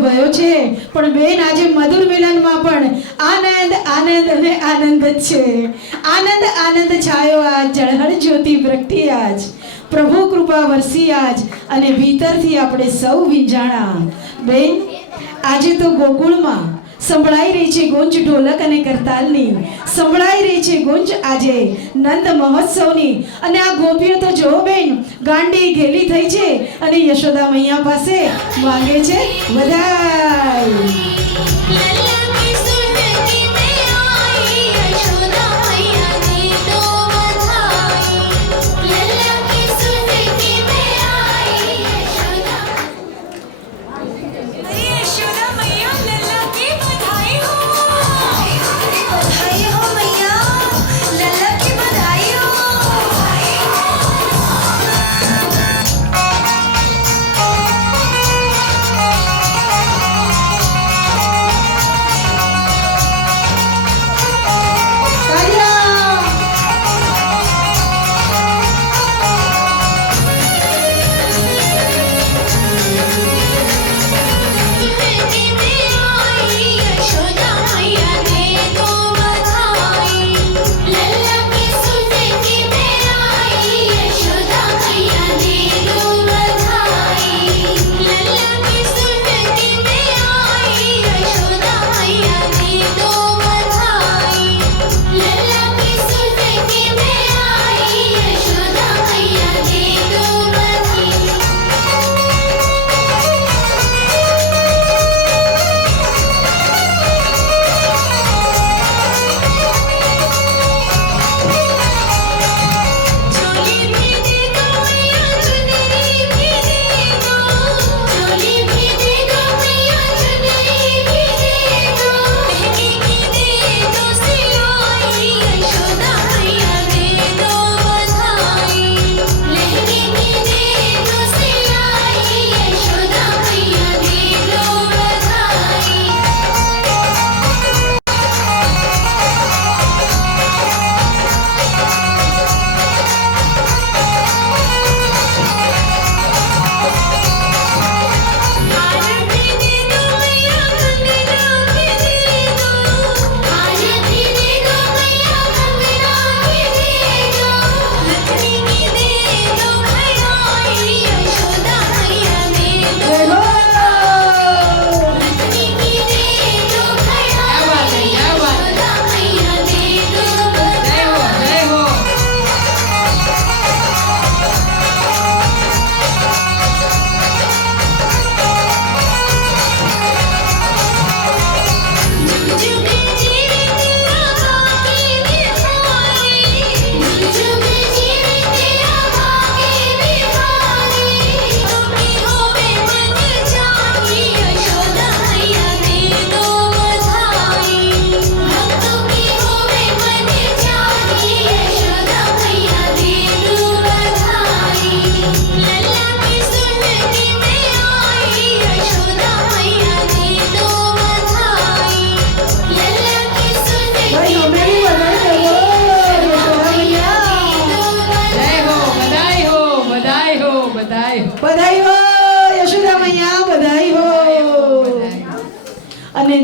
ભયો છે પણ બેન આજે મધુર મિલનમાં પણ આનંદ આનંદ અને આનંદ જ છે. આનંદ આનંદ છાયો આજ, જળહળ જ્યોતિ પ્રગટી આજ, પ્રભુ કૃપા વરસી આજ અને ભીતરથી આપણે સૌ વિંજાણા. બેન આજે તો ગોકુળમાં સંભળાઈ રહી છે ગુંજ ઢોલક અને કરતાલની, સંભળાઈ રહી છે ગુંજ આજે નંદ મહોત્સવની. અને આ ગોપીઓ તો જો બેન ગાંડી ઘેલી થઈ છે અને યશોદા મૈયા પાસે માંગે છે વધાઈ.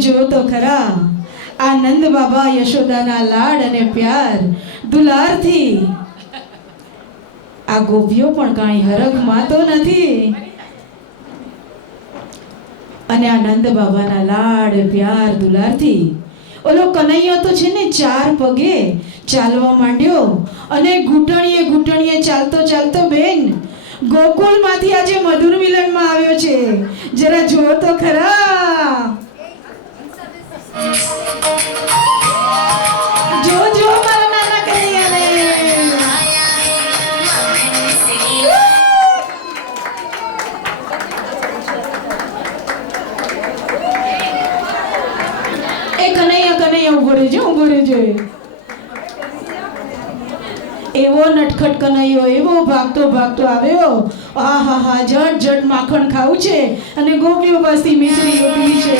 જોયો તો ખરા આ નંદ બાબા યશોદાના લાડ અને પ્યાર દુલારથી આ ગોપીઓ પણ કાંઈ હરખમાં તો નથી. અને આ નંદ બાબાના લાડ પ્યાર દુલારથી ઓલો કનૈયો તો છે ને 4 પગે ચાલવા માંડ્યો અને ઘૂંટણીએ ચાલતો ચાલતો બેન ગોકુળમાંથી આજે મધુર મિલનમાં આવ્યો છે. જરા જુઓ તો ખરા. જો મારા નાના કનૈયાને. એ કનૈયા ઉભો રહેજો. એવો નટખટ કનૈયો એવો ભાગતો આવ્યો. આહાહા જટ માખણ ખાવું છે અને ગોપીઓ પાસેથી મિશ્રી ગોપી છે.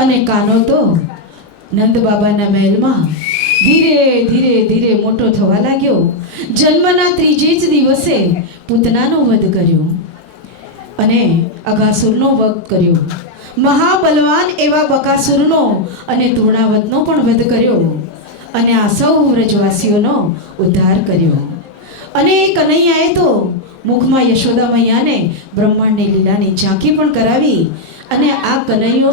અને કાનો તો નંદ બાબાના મહેલમાં ધીરે મોટો થવા લાગ્યો. જન્મના 3જે જ દિવસે પૂતનાનો વધ કર્યો અને અઘાસુરનો વધ કર્યો. મહાબલવાન એવા બકાસુરનો અને તૃણાવતનો પણ વધ કર્યો અને આ સૌ વ્રજવાસીઓનો ઉદ્ધાર કર્યો. અને એ કનૈયાએ તો મુખમાં યશોદા મૈયાને બ્રહ્માંડની લીલાની ઝાંખી પણ કરાવી. અને આ કનૈયો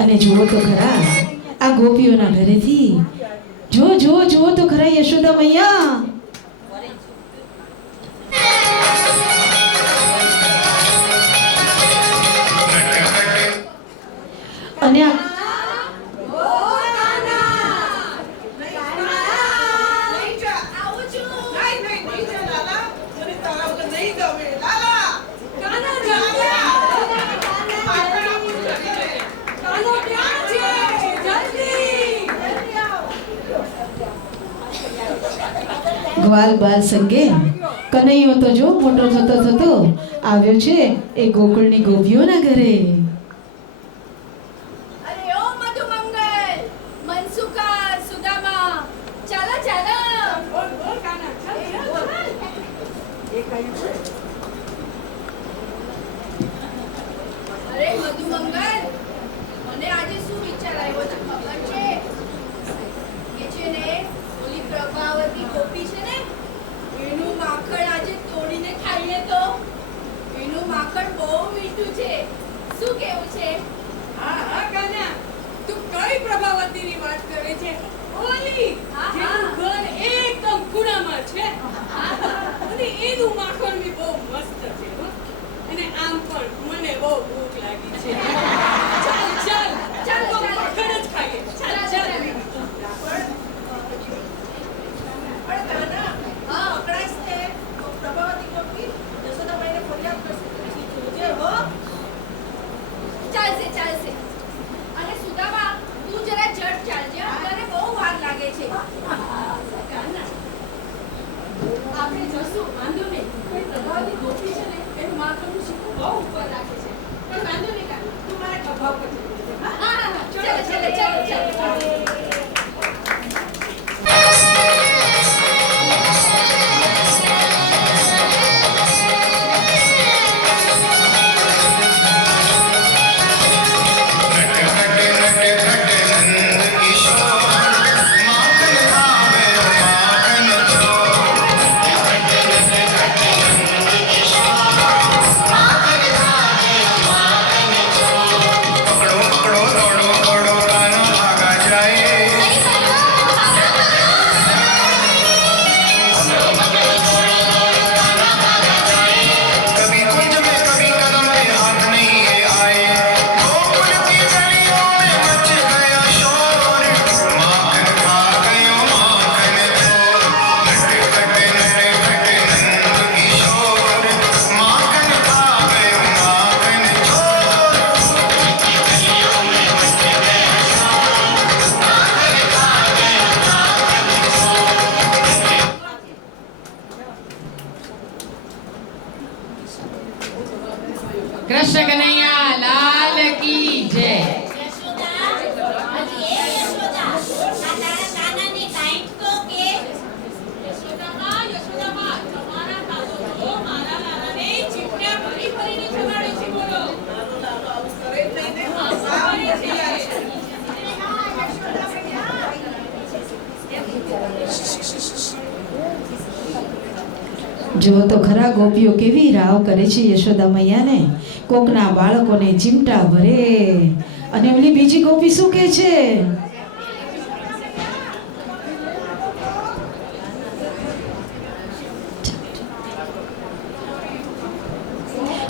અને જુઓ તો ખરા આ ગોપીઓના ઘરેથી જુઓ તો ખરા યશોદા મૈયા. અને ગ્વાલ બાલ સંગે કનૈયો તો જો મોટો થતો આવ્યો છે એ ગોકુળની ગોપીઓના ઘરે. અરે ઓ મધુમંગલ, મનસુખા, સુદામા, ચાલો બોલ કાના, ચાલ એ કયું છે? અરે મધુમંગલ, મને આજે શું વિચાર આવ્યો છે ખબર છે? કે છે ને ઓલી પ્રભાવતી ગોપી છે ને, એનું માખણ આજે તોડીને ખાઈએ તો. એનું માખણ બહુ મીઠું છે. શું આપણે જશું વાંધો નહીં. પણ પ્રભાવતી ગોપી છે ને એનું માથાનું શીખું બહુ ઉપર રાખે છે. પણ વાંધો નહીં કાકા, તું મારા ખભા ઉપર ચડી જજે. હા હા હા, ચલો ચલો ચલો ચલો. કૃષ્ણ કનૈયા લાલ કી જય. જુઓ તો ખરા ગોપીઓ કેવી રાવ કરે છે યશોદા મૈયાને. કોકના બાળકોને ચીમટા ભરે અને ઓલી બીજી ગોપી શું કહે છે?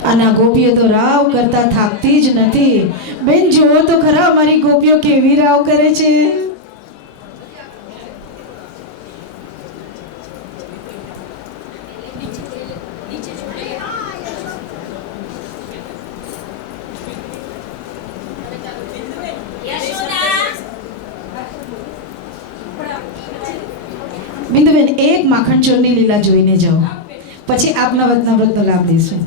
આના ગોપીઓ તો રાવ કરતા થાકતી જ નથી. બેન જુઓ તો ખરા અમારી ગોપીઓ કેવી રાવ કરે છે. બિંદુબેન એક માખણ ચોરની લીલા જોઈને જાઓ, પછી આપના વતના વ્રતનો લાભ દઈશું.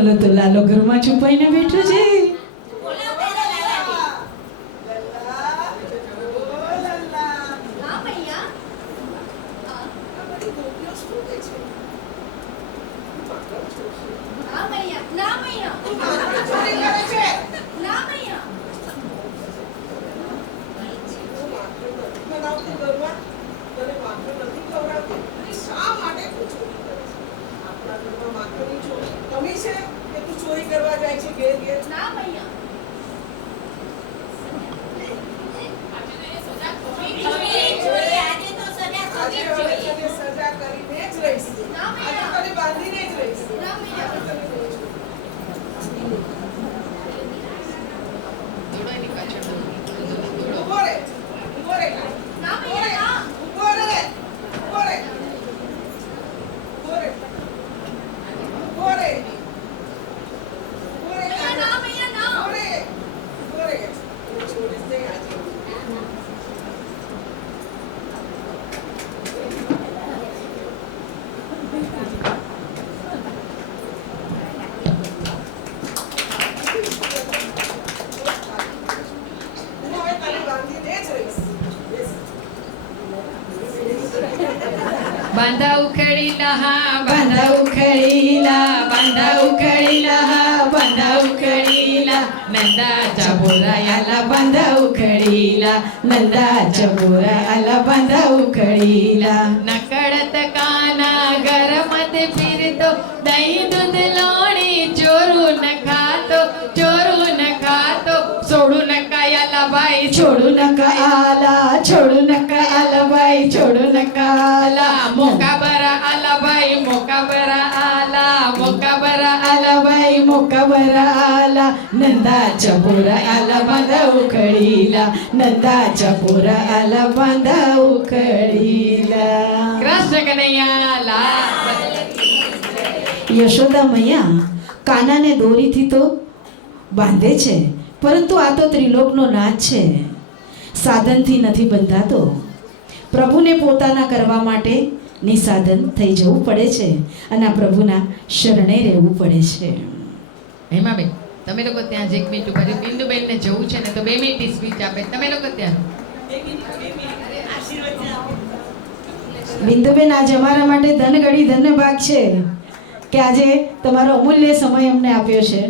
ઓલો તો લાલો ઘરમાં છુપાઈને બેઠો છે. ના મૈયા ના મૈયા ના મૈયા ના મૈયા ના મૈયા ના મૈયા ના મૈયા ના મૈયા ના મૈયા ના બાંધા ઉખડીલા હા બાંધા ઉખડીલા બાંધા ઉખડીલા હા બાંધા ઉખડીલા નંદા ચબોરાયાલા બાંધા ઉખડીલા નંદા ચબોરાયાલા બાંધા ઉખડીલા નકળત કાના ગરમત ફિરતો દહીં દૂધ લોણી ચોરું ન ખાતો છોડું ન કાયાલા ભાઈ છોડું ન કાયાલા ભાઈ છોડું ન કાલા મોકા બરા આલા ભાઈ મોકા બરા આલા ભાઈ મોકા બરા આલા નંદા ચપોરા આલા બાંધા ઉખડીલા નંદા ચપોરા આલા બાંધા ઉખડીલા. કૃષ્ણ કનૈયા લાલ. યશોદા મૈયા કાનાને દોરીથી તો બાંધે છે, પરંતુ આ તો ત્રિલોકનો નાથ છે, સાધનથી નથી બંધાતો. પ્રભુને પોતાના કરવા માટે નિસાધન થઈ જવું પડે છે અને આ પ્રભુના શરણે રહેવું પડે છે. હેમાબેન, તમે લોકો ત્યાં જ એક મિનિટ ઉભા રહો. બિંદુબેનને જવું છે ને તો 2 મિનિટની સ્પીચ આપે. તમે લોકો ત્યાં બિંદુબેન, આજે અમારા માટે ધનગડી ધન્ય ભાગ છે કે આજે તમારો અમૂલ્ય સમય અમને આપ્યો છે.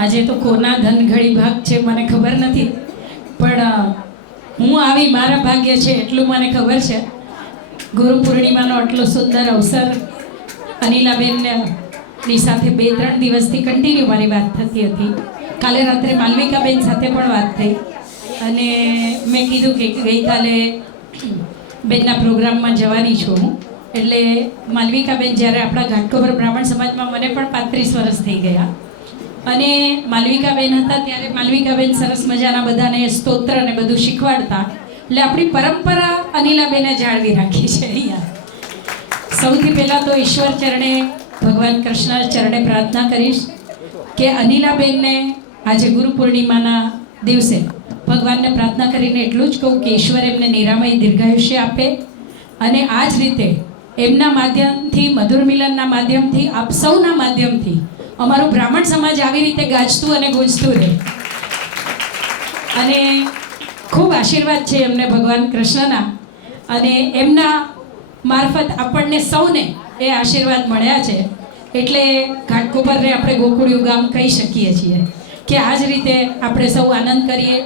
આજે તો કોના ધનઘડી ભાગ છે મને ખબર નથી, પણ હું આવી મારા ભાગ્ય છે એટલું મને ખબર છે. ગુરુ પૂર્ણિમાનો આટલો સુંદર અવસર અનિલાબેનની સાથે 2-3 દિવસથી કન્ટિન્યુ મારી વાત થતી હતી. કાલે રાત્રે માલવિકાબેન સાથે પણ વાત થઈ અને મેં કીધું કે ગઈકાલે બેનના પ્રોગ્રામમાં જવાની છું હું. એટલે માલવિકાબેન જ્યારે આપણા ઘાટકોપર બ્રાહ્મણ સમાજમાં મને પણ 35 વર્ષ થઈ ગયા અને માલવિકાબેન હતા ત્યારે માલવિકાબેન સરસ મજાના બધાને સ્તોત્ર ને બધું શીખવાડતા. એટલે આપણી પરંપરા અનિલાબેને જાળવી રાખી છે અહીંયા. સૌથી પહેલાં તો ઈશ્વર ચરણે ભગવાન કૃષ્ણ ચરણે પ્રાર્થના કરીશ કે અનિલાબેનને આજે ગુરુ પૂર્ણિમાના દિવસે ભગવાનને પ્રાર્થના કરીને એટલું જ કહું કે ઈશ્વર એમને નિરામય દીર્ઘાયુષ્ય આપે અને આ જ રીતે એમના માધ્યમથી મધુર મિલનના માધ્યમથી આપ સૌના માધ્યમથી અમારું બ્રાહ્મણ સમાજ આવી રીતે ગાજતું અને ગુંજતું રહે. અને ખૂબ આશીર્વાદ છે એમને ભગવાન કૃષ્ણના અને એમના મારફત આપણને સૌને એ આશીર્વાદ મળ્યા છે. એટલે ઘાટકોપરને આપણે ગોકુળિયું ગામ કહી શકીએ છીએ કે આ જ રીતે આપણે સૌ આનંદ કરીએ,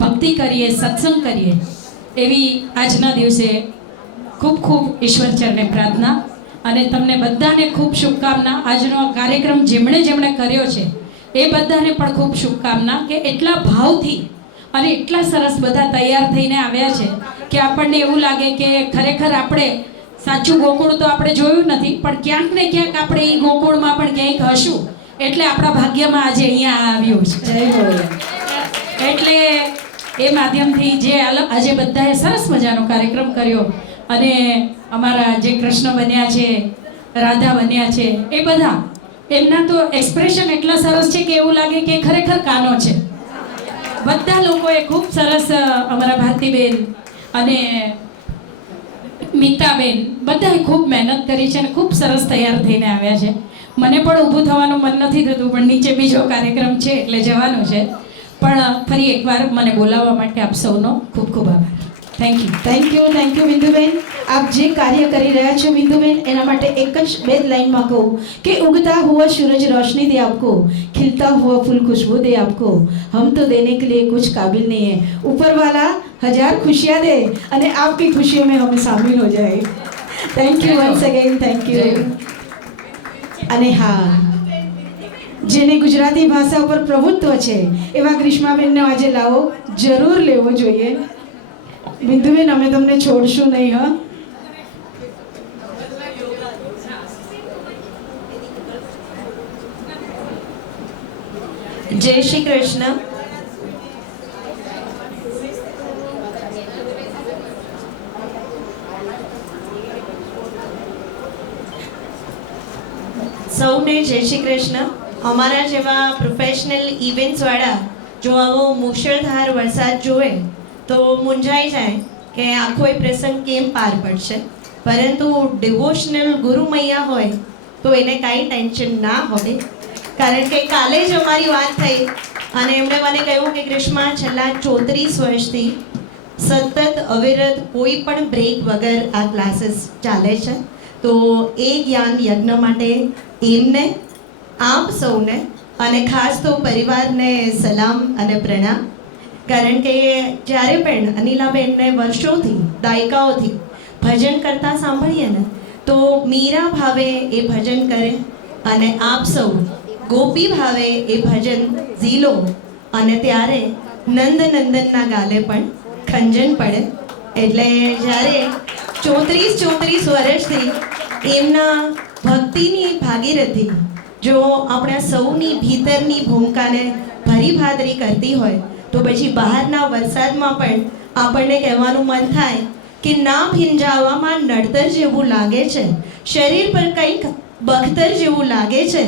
ભક્તિ કરીએ, સત્સંગ કરીએ એવી આજના દિવસે ખૂબ ખૂબ ઈશ્વર ચરણે પ્રાર્થના અને તમને બધાને ખૂબ શુભકામના. આજનો કાર્યક્રમ જેમણે કર્યો છે એ બધાને પણ ખૂબ શુભકામના કે એટલા ભાવથી અને એટલા સરસ બધા તૈયાર થઈને આવ્યા છે કે આપણને એવું લાગે કે ખરેખર આપણે સાચું ગોકુળ તો આપણે જોયું નથી, પણ ક્યાંક ને ક્યાંક આપણે એ ગોકુળમાં પણ ક્યાંક હશું એટલે આપણા ભાગ્યમાં આજે અહીંયા આવ્યું છે. એટલે એ માધ્યમથી જે આજે બધાએ સરસ મજાનો કાર્યક્રમ કર્યો અને અમારા જે કૃષ્ણ બન્યા છે, રાધા બન્યા છે, એ બધા એમના તો એક્સપ્રેશન એટલા સરસ છે કે એવું લાગે કે ખરેખર કાનો છે. બધા લોકોએ ખૂબ સરસ અમારા ભારતીબેન અને મીતાબેન બધાએ ખૂબ મહેનત કરી છે અને ખૂબ સરસ તૈયાર થઈને આવ્યા છે. મને પણ ઊભું થવાનું મન નથી થતું, પણ નીચે બીજો કાર્યક્રમ છે એટલે જવાનું છે. પણ ફરી એકવાર મને બોલાવવા માટે આપ સૌનો ખૂબ ખૂબ આભાર. Thank you. Thank you Binduben. આપ જે કાર્ય કરી રહ્યા છો બિંદુબેન, એના માટે એક જ બે જ લાઈનમાં કહું કે उगता हुआ सूरज रोशनी दे आपको, खिलता हुआ फूल खुशबू दे आपको, हम तो देने के लिए कुछ काबिल नहीं है, ऊपर वाला 1000 खुशियाँ दे અને आपकी खुशियों में हम शामिल हो जाए. Thank you once again. Thank you. અને હા, જેને ગુજરાતી ભાષા ઉપર પ્રભુત્વ છે એવા ગ્રીષ્માબેનને આજે લાવો જરૂર લેવો જોઈએ. બિંદુબેન, અમે તમને છોડશું નહીં. હા, જય શ્રી કૃષ્ણ. સૌને જય શ્રી કૃષ્ણ. અમારા જેવા પ્રોફેશનલ ઇવેન્ટ્સવાળા જો આવો મુશળધાર વરસાદ જોવે તો મૂંઝાઈ જાય કે આખો એ પ્રસંગ કેમ પાર પડશે. પરંતુ ડિવોશનલ ગુરુ મૈયા હોય તો એને કાંઈ ટેન્શન ના હોય, કારણ કે કાલે જ અમારી વાત થઈ અને એમણે મને કહ્યું કે ગ્રીષ્મા, છેલ્લા 34 વર્ષથી સતત અવિરત કોઈ પણ બ્રેક વગર આ ક્લાસીસ ચાલે છે. તો એ જ્ઞાન યજ્ઞ માટે એમને, આપ સૌને અને ખાસ તો પરિવારને સલામ અને પ્રણામ. કારણ કે જ્યારે પણ અનિલાબેનને વર્ષોથી, દાયકાઓથી ભજન કરતા સાંભળીએ ને તો મીરા ભાવે એ ભજન કરે અને આપ સૌ ગોપી ભાવે એ ભજન ઝીલો અને ત્યારે નંદનંદનના ગાલે પણ ખંજન પડે. એટલે જ્યારે 34 વર્ષથી એમના ભક્તિની ભાગીરથી જો આપણા સૌની ભીતરની ભૂમિકાને ભરી ભાદરી કરતી હોય તો પછી બહારના વરસાદમાં પણ આપણને કહેવાનું મન થાય કે ના ભીંજાવામાં નડતર જેવું લાગે છે, શરીર પર કંઈક બખ્તર જેવું લાગે છે.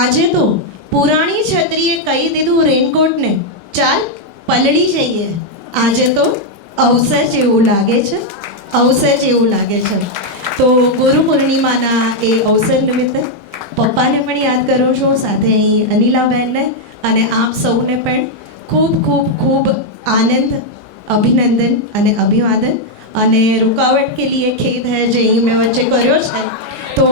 આજે તો પુરાણી છત્રીએ કહી દીધું રેનકોટને, ચાલ પલળી જઈએ. આજે તો અવસર જેવું લાગે છે, અવસર જેવું લાગે છે. તો ગુરુ પૂર્ણિમાના એ અવસર નિમિત્તે પપ્પાને પણ યાદ કરું છું, સાથે અહીં અનિલાબેનને અને આપ સૌને પણ ખૂબ ખૂબ ખૂબ આનંદ, અભિનંદન અને અભિવાદન. અને રૂકાવટ કે લીએ ખેદ હૈ જે અહીં મેં વચ્ચે કર્યો છે તો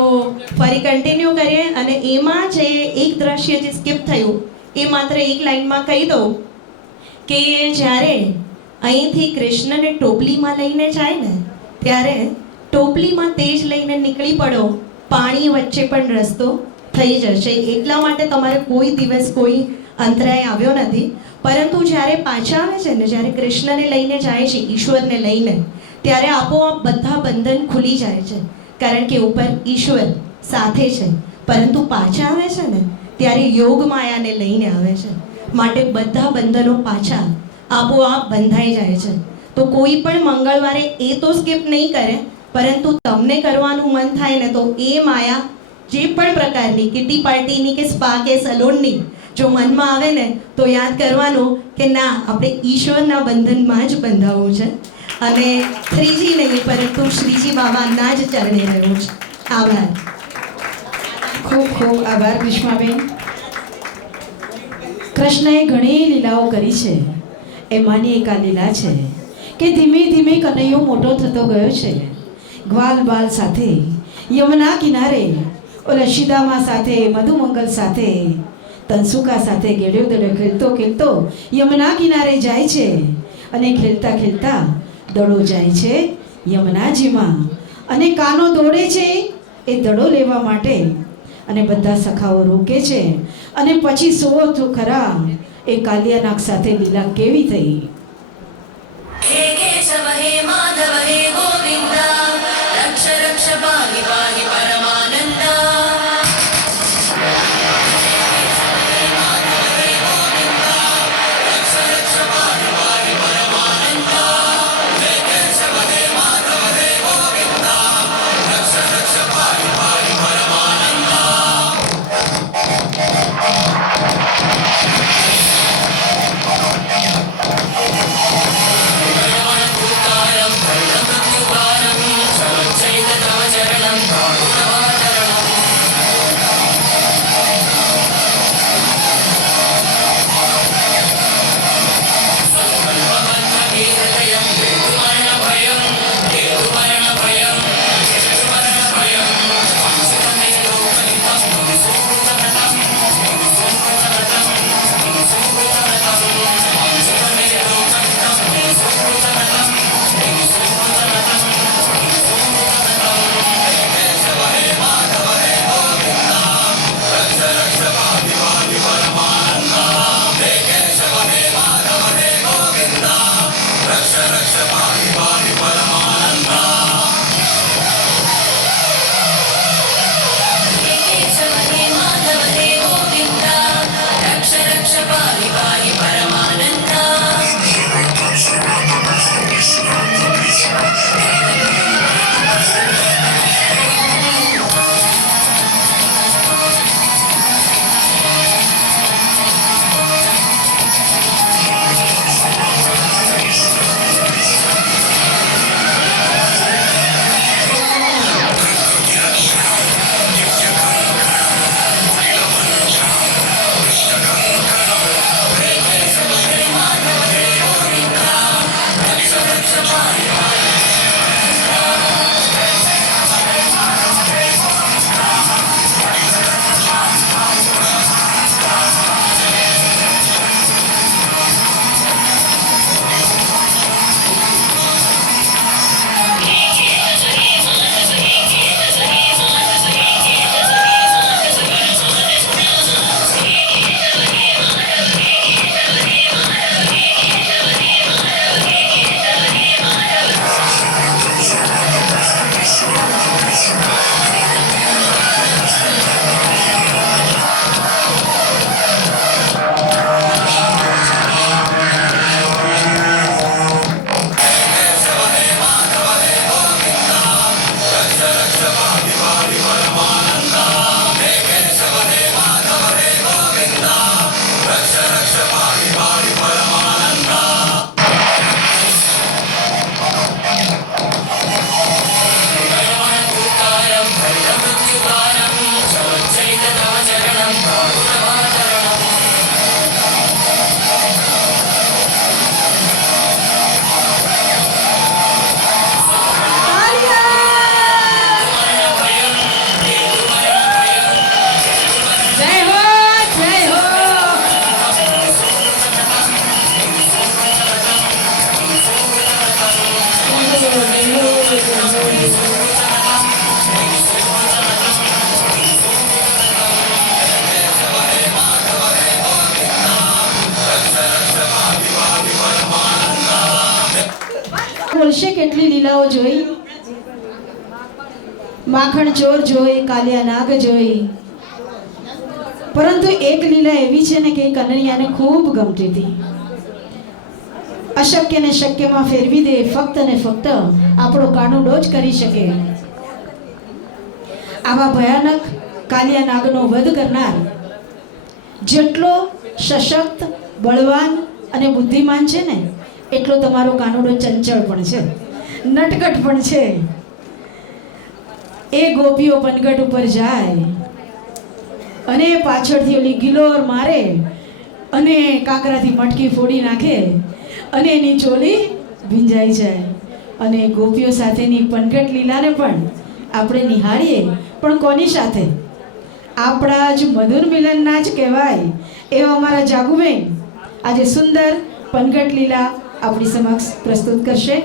ફરી કન્ટિન્યુ કરીએ. અને એમાં જે એક દ્રશ્ય જે સ્કીપ થયું એ માત્ર એક લાઈનમાં કહી દઉં કે જ્યારે અહીંથી કૃષ્ણને ટોપલીમાં લઈને જાય ને ત્યારે ટોપલીમાં તેજ લઈને નીકળી પડો, પાણી વચ્ચે પણ રસ્તો થઈ જશે. એટલા માટે તમારે કોઈ દિવસ કોઈ અંતરાય આવ્યો નથી. પરંતુ જ્યારે પાછા આવે છે ને, જ્યારે કૃષ્ણને લઈને જાય છે, ઈશ્વરને લઈને, ત્યારે આપોઆપ બધા બંધન ખુલી જાય છે, કારણ કે ઉપર ઈશ્વર સાથે છે. પરંતુ પાછા આવે છે ને ત્યારે યોગ માયાને લઈને આવે છે, માટે બધા બંધનો પાછા આપોઆપ બંધાઈ જાય છે. તો કોઈ પણ મંગળવારે એ તો સ્કીપ નહીં કરે, પરંતુ તમને કરવાનું મન થાય ને તો એ માયા જે પણ પ્રકારની કિટી પાર્ટીની કે સ્પા કે સલોનની જો મનમાં આવે ને તો યાદ કરવાનું કે ના, આપણે ઈશ્વરના બંધનમાં જ બંધાવવું છે અને શ્રીજી નહીં પરંતુ શ્રીજી બાબાના જ ચરણે રહેવું છે. આભાર. ખૂબ ખૂબ આભાર ગ્રીષ્માબેન. કૃષ્ણએ ઘણી લીલાઓ કરી છે, એમાંની એક આ લીલા છે કે ધીમે ધીમે કનૈયો મોટો થતો ગયો છે. ગ્વાલ બાલ સાથે યમુના કિનારે, ઓલા સીદામા સાથે, મધુમંગલ સાથે, તનસુકા સાથે ગેડ્યો દડો ખેલતો ખેલતો યમુના કિનારે જાય છે અને ખેલતા ખેલતા દડો જાય છે યમુનાજીમાં અને કાનો દોડે છે એ દડો લેવા માટે અને બધા સખાઓ રોકે છે. અને પછી સો તો ખરા એ કાલિયાનાગ સાથે લીલા કેવી થઈ. હે કેશવ હે માધવ હે ગોવિંદ, રક્ષ રક્ષ પાહી પાહી પરમાનંદ. કશે કેટલી લીલાઓ જોઈ. માખણ ચોર જોઈ, કાલિયા નાગ જોઈ, પરંતુ એક લીલા એવી છે ને કે કનૈયાને ખૂબ ગમતી હતી. અશક્યને શક્યમાં ફેરવી દે, ફક્ત ને ફક્ત આપણો કાનુડો જ કરી શકે. આવા ભયાનક કાલિયા નાગનો વધ કરનાર જેટલો સશક્ત, બળવાન અને બુદ્ધિમાન છે ને એટલો તમારો કાનુડો ચંચળ પણ છે, નટકટ પણ છે. એ ગોપીઓ પનગટ ઉપર જાય અને પાછળથી ઓલી ગિલોર મારે અને કાંકરાથી મટકી ફોડી નાખે અને એની ચોલી ભીંજાઈ જાય. અને ગોપીઓ સાથેની પનગટ લીલાને પણ આપણે નિહાળીએ, પણ કોની સાથે? આપણા જ મધુર મિલનના જ કહેવાય એવા અમારા જાગુબેન આજે સુંદર પનગટ લીલા આપણી સમક્ષ પ્રસ્તુત કરશે.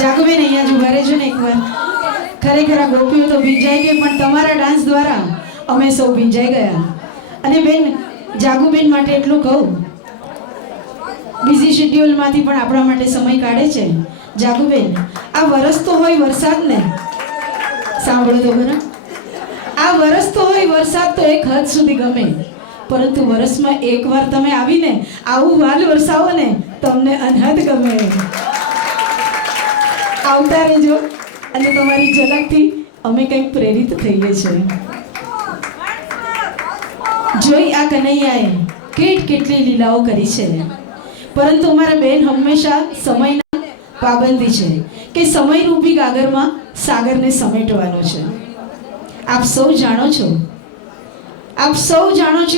જાગુબેન અહીંયા જ ઉભા રહેજો ને એકવાર. ખરેખર આ ગોપીઓ તો ભીંજાઈ ગઈ, પણ તમારા ડાન્સ દ્વારા અમે સૌ ભીંજાઈ ગયા. અને બેન જાગુબેન માટે એટલું કહું, બિઝી શેડ્યુલમાંથી પણ આપણા માટે સમય કાઢે છે. જાગુબેન, આ વરસતો હોય વરસાદ ને, સાંભળો તો ખરા, આ વરસતો હોય વરસાદ તો એક હદ સુધી ગમે, પરંતુ વરસમાં એકવાર તમે આવીને આવું વાલ વરસાવો ને તમને અનહદ ગમે. આવતા રહેજો અને તમારી ઝલકથી અમે કંઈક પ્રેરિત થઈએ છીએ. જોઈ આ કનૈયાએ કેટલી લીલાઓ કરી છે, પરંતુ અમારા બેન હંમેશા સમયના પાબંદી છે કે સમયરૂપી ગાગરમાં સાગરને સમેટવાનો છે. આપ સૌ જાણો છો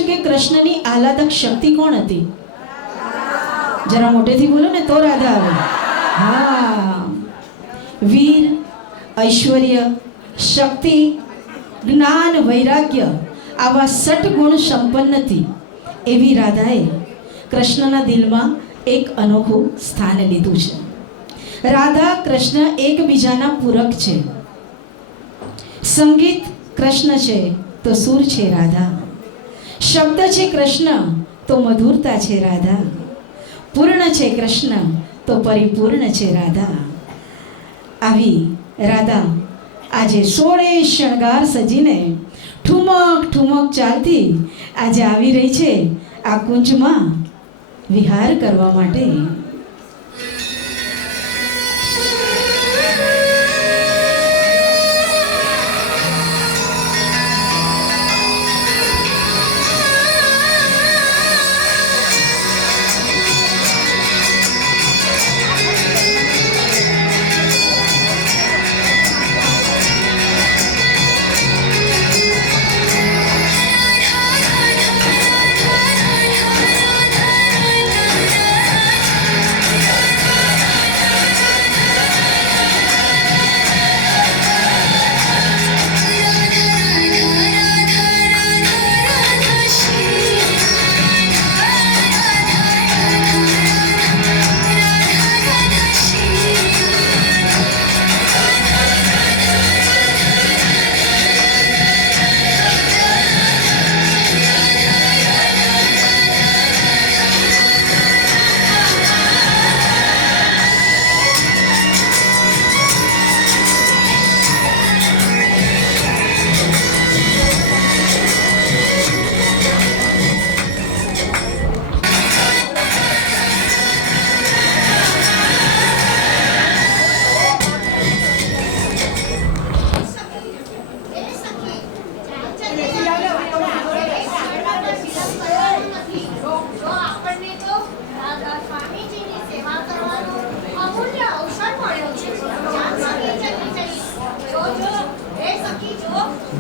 કે કૃષ્ણની આહલાદક શક્તિ કોણ હતી? જરા મોટેથી બોલો ને તો રાધા આવે. હા, વીર, ઐશ્વર્ય, શક્તિ, જ્ઞાન, વૈરાગ્ય આવા સટગુણ સંપન્ન હતી એવી રાધાએ કૃષ્ણના દિલમાં એક અનોખું સ્થાન લીધું છે. રાધા કૃષ્ણ એકબીજાના પૂરક છે. સંગીત કૃષ્ણ છે તો સુર છે રાધા, શબ્દ છે કૃષ્ણ તો મધુરતા છે રાધા, પૂર્ણ છે કૃષ્ણ તો પરિપૂર્ણ છે રાધા. આવી રાધા આજે 16 શણગાર સજીને ઠુમક ઠુમક ચાલતી આજે આવી રહી છે આ કુંજમાં વિહાર કરવા માટે.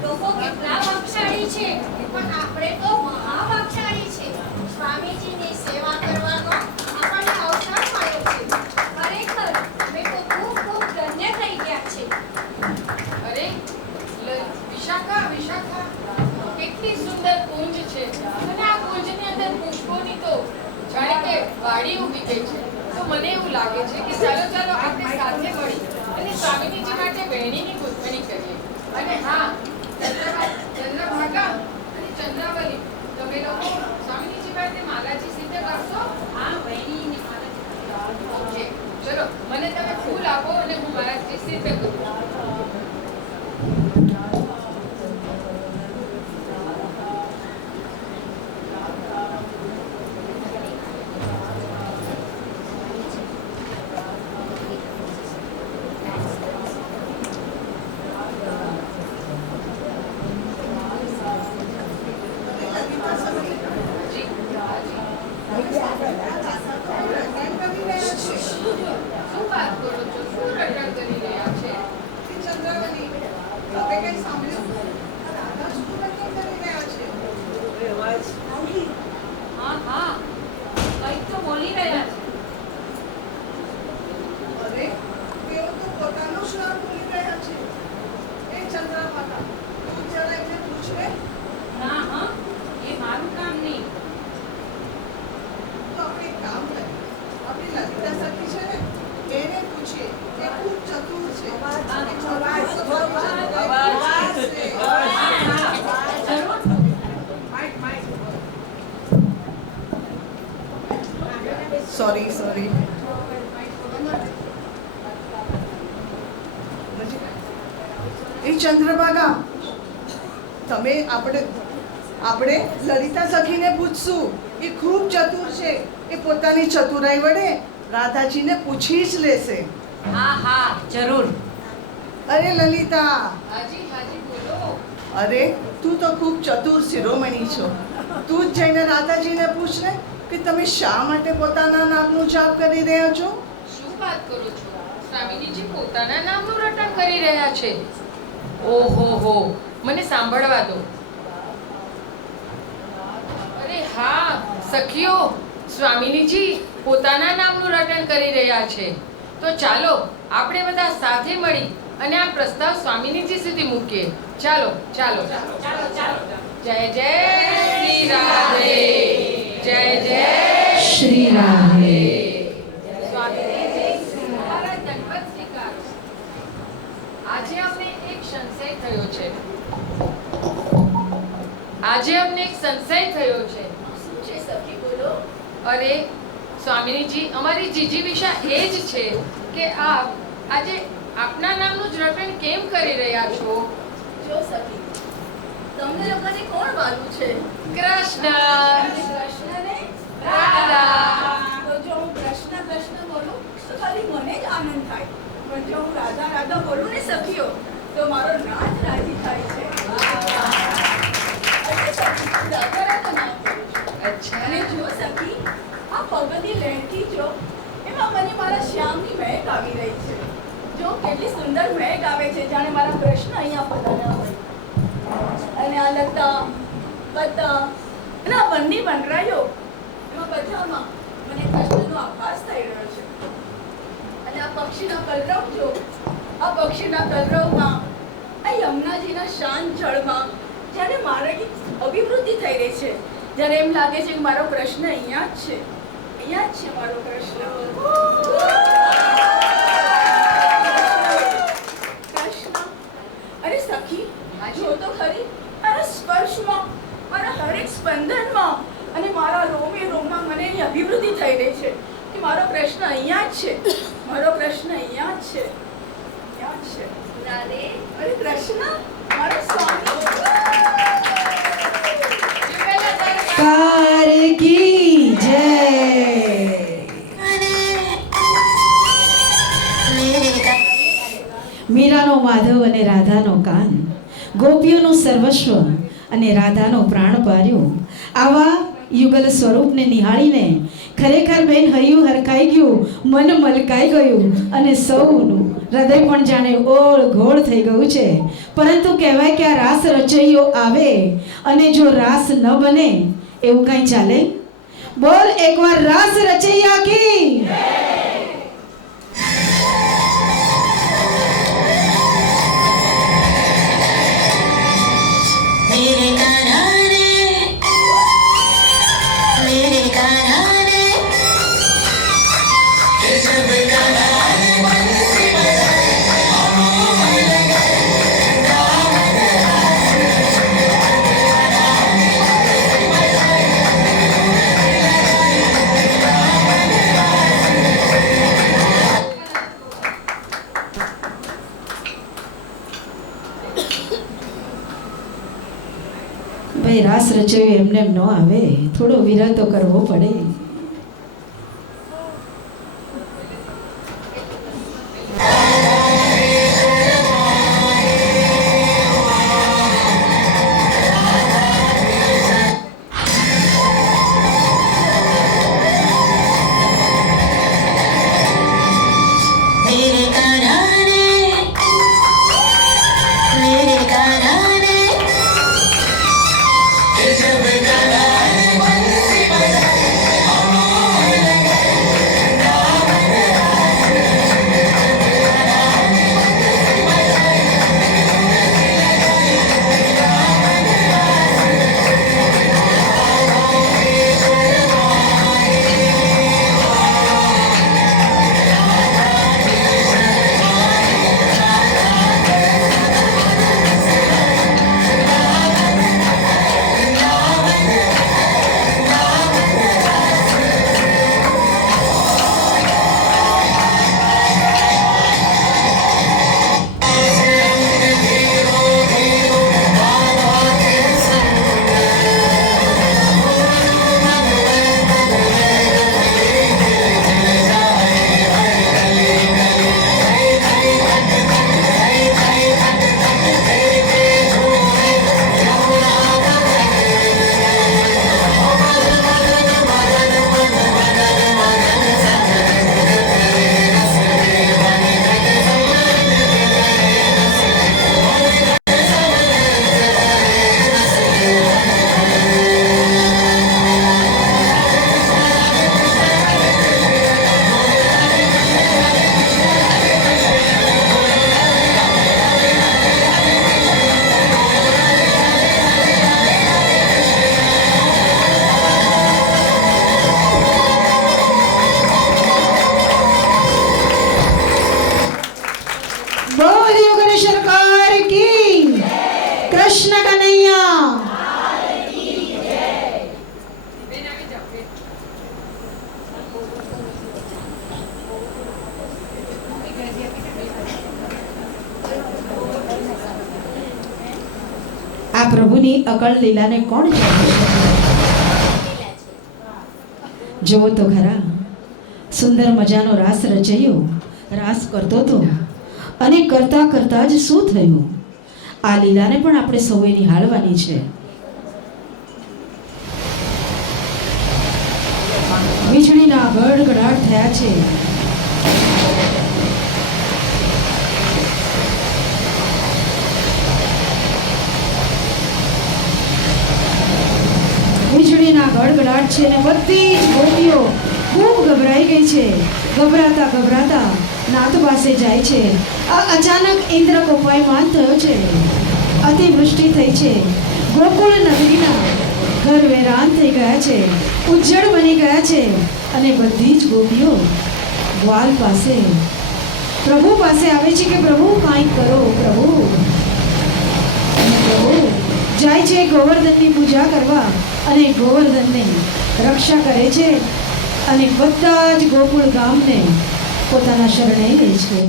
લોકો કેટલા ભાગશાળી છે, પણ આપણે તો મહાભાગશાળી છે. સ્વામીજીની સેવા કરવાનો આપણને અવસર મળ્યો છે. ખરેખર અમે તો ખૂબ ખૂબ ધન્ય થઈ ગયા છે. અરે વિશાખા વિશાખા, કેટલી સુંદર કુંજ છે અને આ કુંજની અંદર પુષ્પોની તો જાણે કે વાડી ઊભી ગઈ છે. તો મને એવું લાગે છે કે ચાલો ચાલો આપણે સાથે મળી અને સ્વામીજી માટે વેણીની ગોઠવણી કરીએ. અને હા, ચંદ્રભાગા અને ચંદ્રાવલી, તમે લોકો સ્વામીજી માટે માલાજી સિદ્ધ કરશો. હા, વેણીની માલાજી. ઓકે, ચલો મને તમે ફૂલ આપો અને હું માલાજી સિદ્ધ કરું. સોરી એ ચંદ્રભાગા, તમે આપણે લલિતા સખીને પૂછશું. એ ખૂબ ચતુર છે. એ પોતાની ચતુરાઈ વડે રાધાજીને પૂછી જ લેશે. હા હા, જરૂર. અરે લલિતા, હાજી હાજી, બોલો. અરે તું તો ખૂબ ચતુર શિરોમણી છો. તું જ જઈને રાધાજીને પૂછ ને કે તમે શા માટે પોતાના નામનું જાપ કરી રહ્યા છો. શું વાત કરો છો? સ્વામીજી પોતાના નામનું રટણ કરી રહ્યા છે. ઓહો હો, મને સાંભળવા દો. અરે હા સખીઓ, સ્વામીજી પોતાના નામનું રટણ કરી રહ્યા છે. તો ચાલો આપણે બધા સાથે મળી અને આ પ્રસ્તાવ સ્વામીજી સુધી મૂકીએ. ચાલો ચાલો ચાલો ચાલો. જય જય શ્રી રાધે, જય જય શ્રી રાધે. સ્વામીજી મહારાજ અરે સ્વામિનીજી, અમારી જીજીવિષા એ જ છે કે આપ આજે આપના નામનું જ રટણ કેમ કરી રહ્યા છો? જો સખી, તમને લોકોને કોણ વાલું છે? કૃષ્ણ. કૃષ્ણને રાધા. તો જો હું કૃષ્ણ કૃષ્ણ બોલું તો ખાલી મને જ આનંદ થાય, પણ જો હું રાધા રાધા બોલું ને સખીઓ તો મારો નાચ રાજી થાય છે. એટલે સખી, હું રાધા રાધા નામ બોલું છું. અચ્છા. અને જો સખી, આ પગની લેણકી જો, એમાં મને મારા શ્યામની મહેક આવી રહી છે. જો કેટલી સુંદર મહેક આવે છે, જાણે મારા કૃષ્ણ અહીંયા પધાર્યા હોય. અને આ લતા બધા અને આ બંને વનરાયો, એમાં બધામાં મને કૃષ્ણનો આભાસ થઈ રહ્યો છે. અને આ પક્ષીના કલરવ જો, આ પક્ષીના કલરવમાં, આ યમુનાજીના શાંત જળમાં જ્યારે મારી અભિવૃદ્ધિ થઈ રહી છે, જ્યારે એમ લાગે છે કે મારો કૃષ્ણ અહીંયા જ છે, અહીંયા જ છે મારો કૃષ્ણ. અરે સખી, જો તો ખરી, મારા સ્પર્શમાં, મારા હરેક સ્પંદનમાં અને મારા રોમે રોમમાં મને એની અભિવૃદ્ધિ થઈ રહી છે કે મારો કૃષ્ણ અહીંયા જ છે, મારો કૃષ્ણ અહીંયા જ છે, અહીંયા જ છે. રાધે. અરે કૃષ્ણ, મારો સ્વામી. કાર કી જય. મીરાનો માધવ અને રાધાનો કાન, ગોપીઓનું સર્વસ્વ અને રાધાનો પ્રાણ પાર્યો. આવા યુગલ સ્વરૂપને નિહાળીને ખરેખર બેન હૈયું હરખાઈ ગયું, મન મલકાઈ ગયું અને સૌનું હૃદય પણ જાણે ઓળ ઘોળ થઈ ગયું છે. પરંતુ કહેવાય કે આ રાસ રચૈયો આવે અને જો રાસ ન બને એવું કાંઈ ચાલે? બોલ એકવાર રાસ રચૈયા કી. मेरे कान्हा रे, मेरे कान्हा रे, जब कान्हा रे बंसी बजाए, ભાઈ રાસ રચાયું એમને એમ ન આવે, થોડો વિરહ તો કરવો પડે. मेरे कान्हा रे, मेरे कान्हा रे, जब कान्हा रे बंसी बजाए, પ્રભુની અકળ લીલાને કોણ જાણે છે? જુઓ તો ખરા, સુંદર મજાનો રાસ રચાયો, રાસ કરતો તો અને કરતા કરતા જ શું થયું? આ લીલાને પણ આપણે સૌએ નિહાળવાની છે. વીજળીના ગડગડાટ થયા છે. વીજળીના ગડગડાટ છે અને બધી જ ગોપીઓ ખૂબ ગભરાઈ ગઈ છે. ગભરાતા ગભરાતા નાથ પાસે જાય છે. આ અચાનક ઇન્દ્ર કોપાયમાન થયો છે. અતિવૃષ્ટિ થઈ છે. ગોકુળ નગરીના ઘર વેરાન થઈ ગયા છે, ઉજ્જડ બની ગયા છે અને બધી જ ગોપીઓ ગ્વાલ પાસે પ્રભુ પાસે આવે છે કે પ્રભુ કાંઈક કરો પ્રભુ. અને પ્રભુ જાય છે ગોવર્ધનની પૂજા કરવા અને ગોવર્ધનને રક્ષા કરે છે અને બધા જ ગોકુળ ગામને પોતાના શરણે લે છે.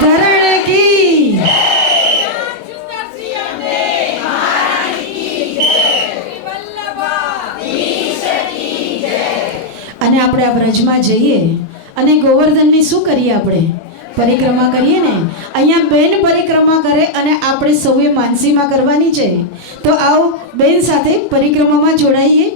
ધરણ કી અને આપણે આ બ્રજમાં જઈએ અને ગોવર્ધનની શું કરીએ? આપણે પરિક્રમા કરીએ ને. અહીંયા બેન પરિક્રમા કરે અને આપણે સૌએ માનસીમાં કરવાની છે. તો આવો બેન સાથે પરિક્રમામાં જોડાઈએ.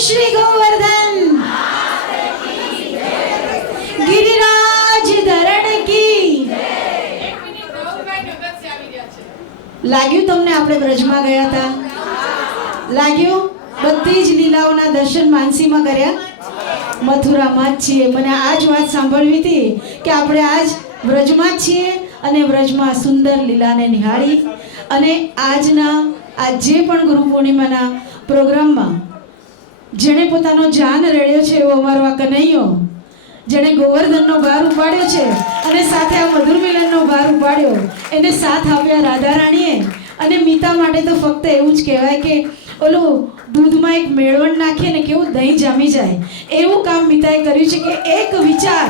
શ્રી ગોવર્ધન ગિરિરાજ ધરણ કી. લાગ્યું તમને આપણે બ્રજમાં ગયા હતા? લાગ્યું? બધી જ લીલાઓના દર્શન માનસીમાં કર્યા. મથુરામાં જ છીએ. મને આ જ વાત સાંભળવી હતી કે આપણે આજ બ્રજમાં જ છીએ અને બ્રજમાં સુંદર લીલાને નિહાળી અને આજના આ જે પણ ગુરુ પૂર્ણિમાના પ્રોગ્રામમાં જેણે પોતાનો જાન રેડ્યો છે એવો અમારો આ કનૈયો, જેણે ગોવર્ધનનો ભાર ઉપાડ્યો છે અને સાથે આ મધુર મિલનનો ભાર ઉપાડ્યો, એને સાથ આપ્યા રાધા રાણીએ. અને મીતા માટે તો ફક્ત એવું જ કહેવાય કે ઓલું દૂધમાં એક મેળવણ નાખીએ ને કેવું દહીં જામી જાય એવું કામ મીતાએ કર્યું છે કે એક વિચાર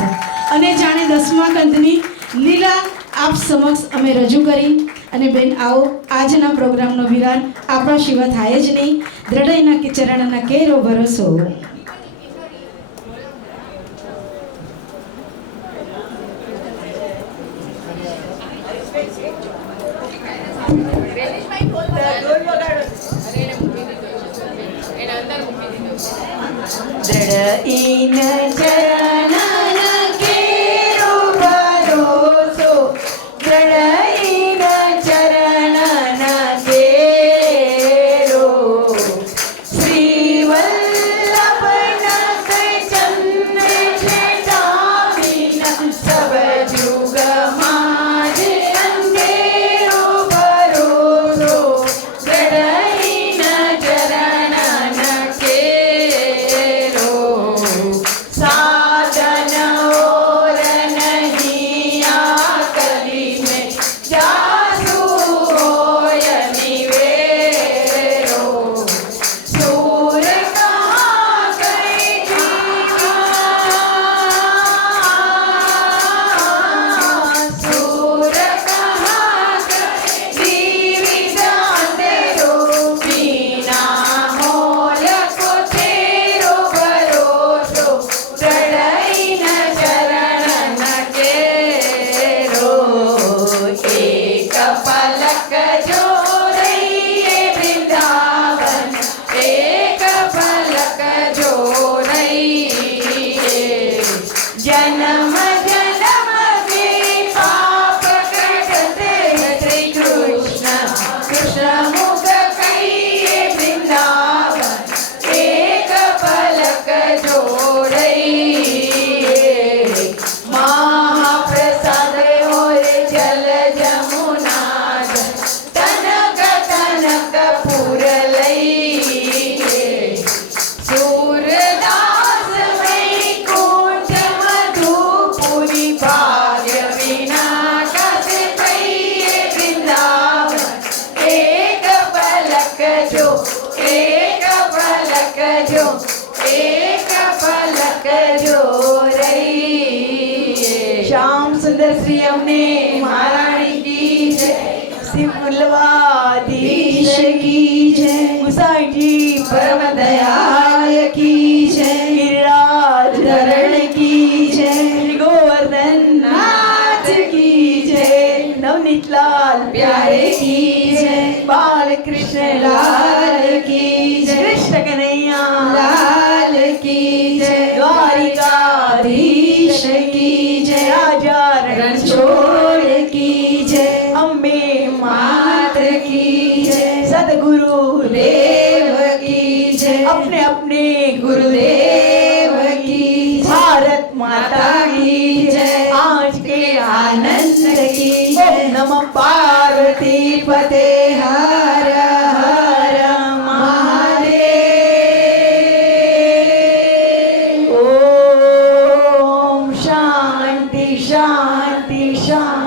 અને જાણે 10મા કંદની લીલા આપ સમક્ષ અમે રજૂ કરી. અને બેન આવો, આજના પ્રોગ્રામનો વિરામ આપણા શિવા થાય જ નહીં. દ્રઢયના કે ચરણના કેરો ભરોસો. દ્રઢ જો એક પલક જો એક પલક જો રહી શ્યામ સુંદર શ્રી અમને મહારાણી કી જય શિવ ગુલવાધીશ કી જય ગુસાઈજી પરમ દયાલ કી જય गिरिराज धरण की जय श्री गोवर्धन नाथ की जय नवनीत लाल प्यारे की जय बाल कृष्ण लाल की जय कृष्ण कन्हैया लाल की जय द्वारिकाधीश की जय राजा रणछोड़ की जय अम्बे मात की जय सदगुरु देव की जय अपने अपने गुरुदेव की भारत माता की जय आज के आनंद की जय नमः पार्वती पते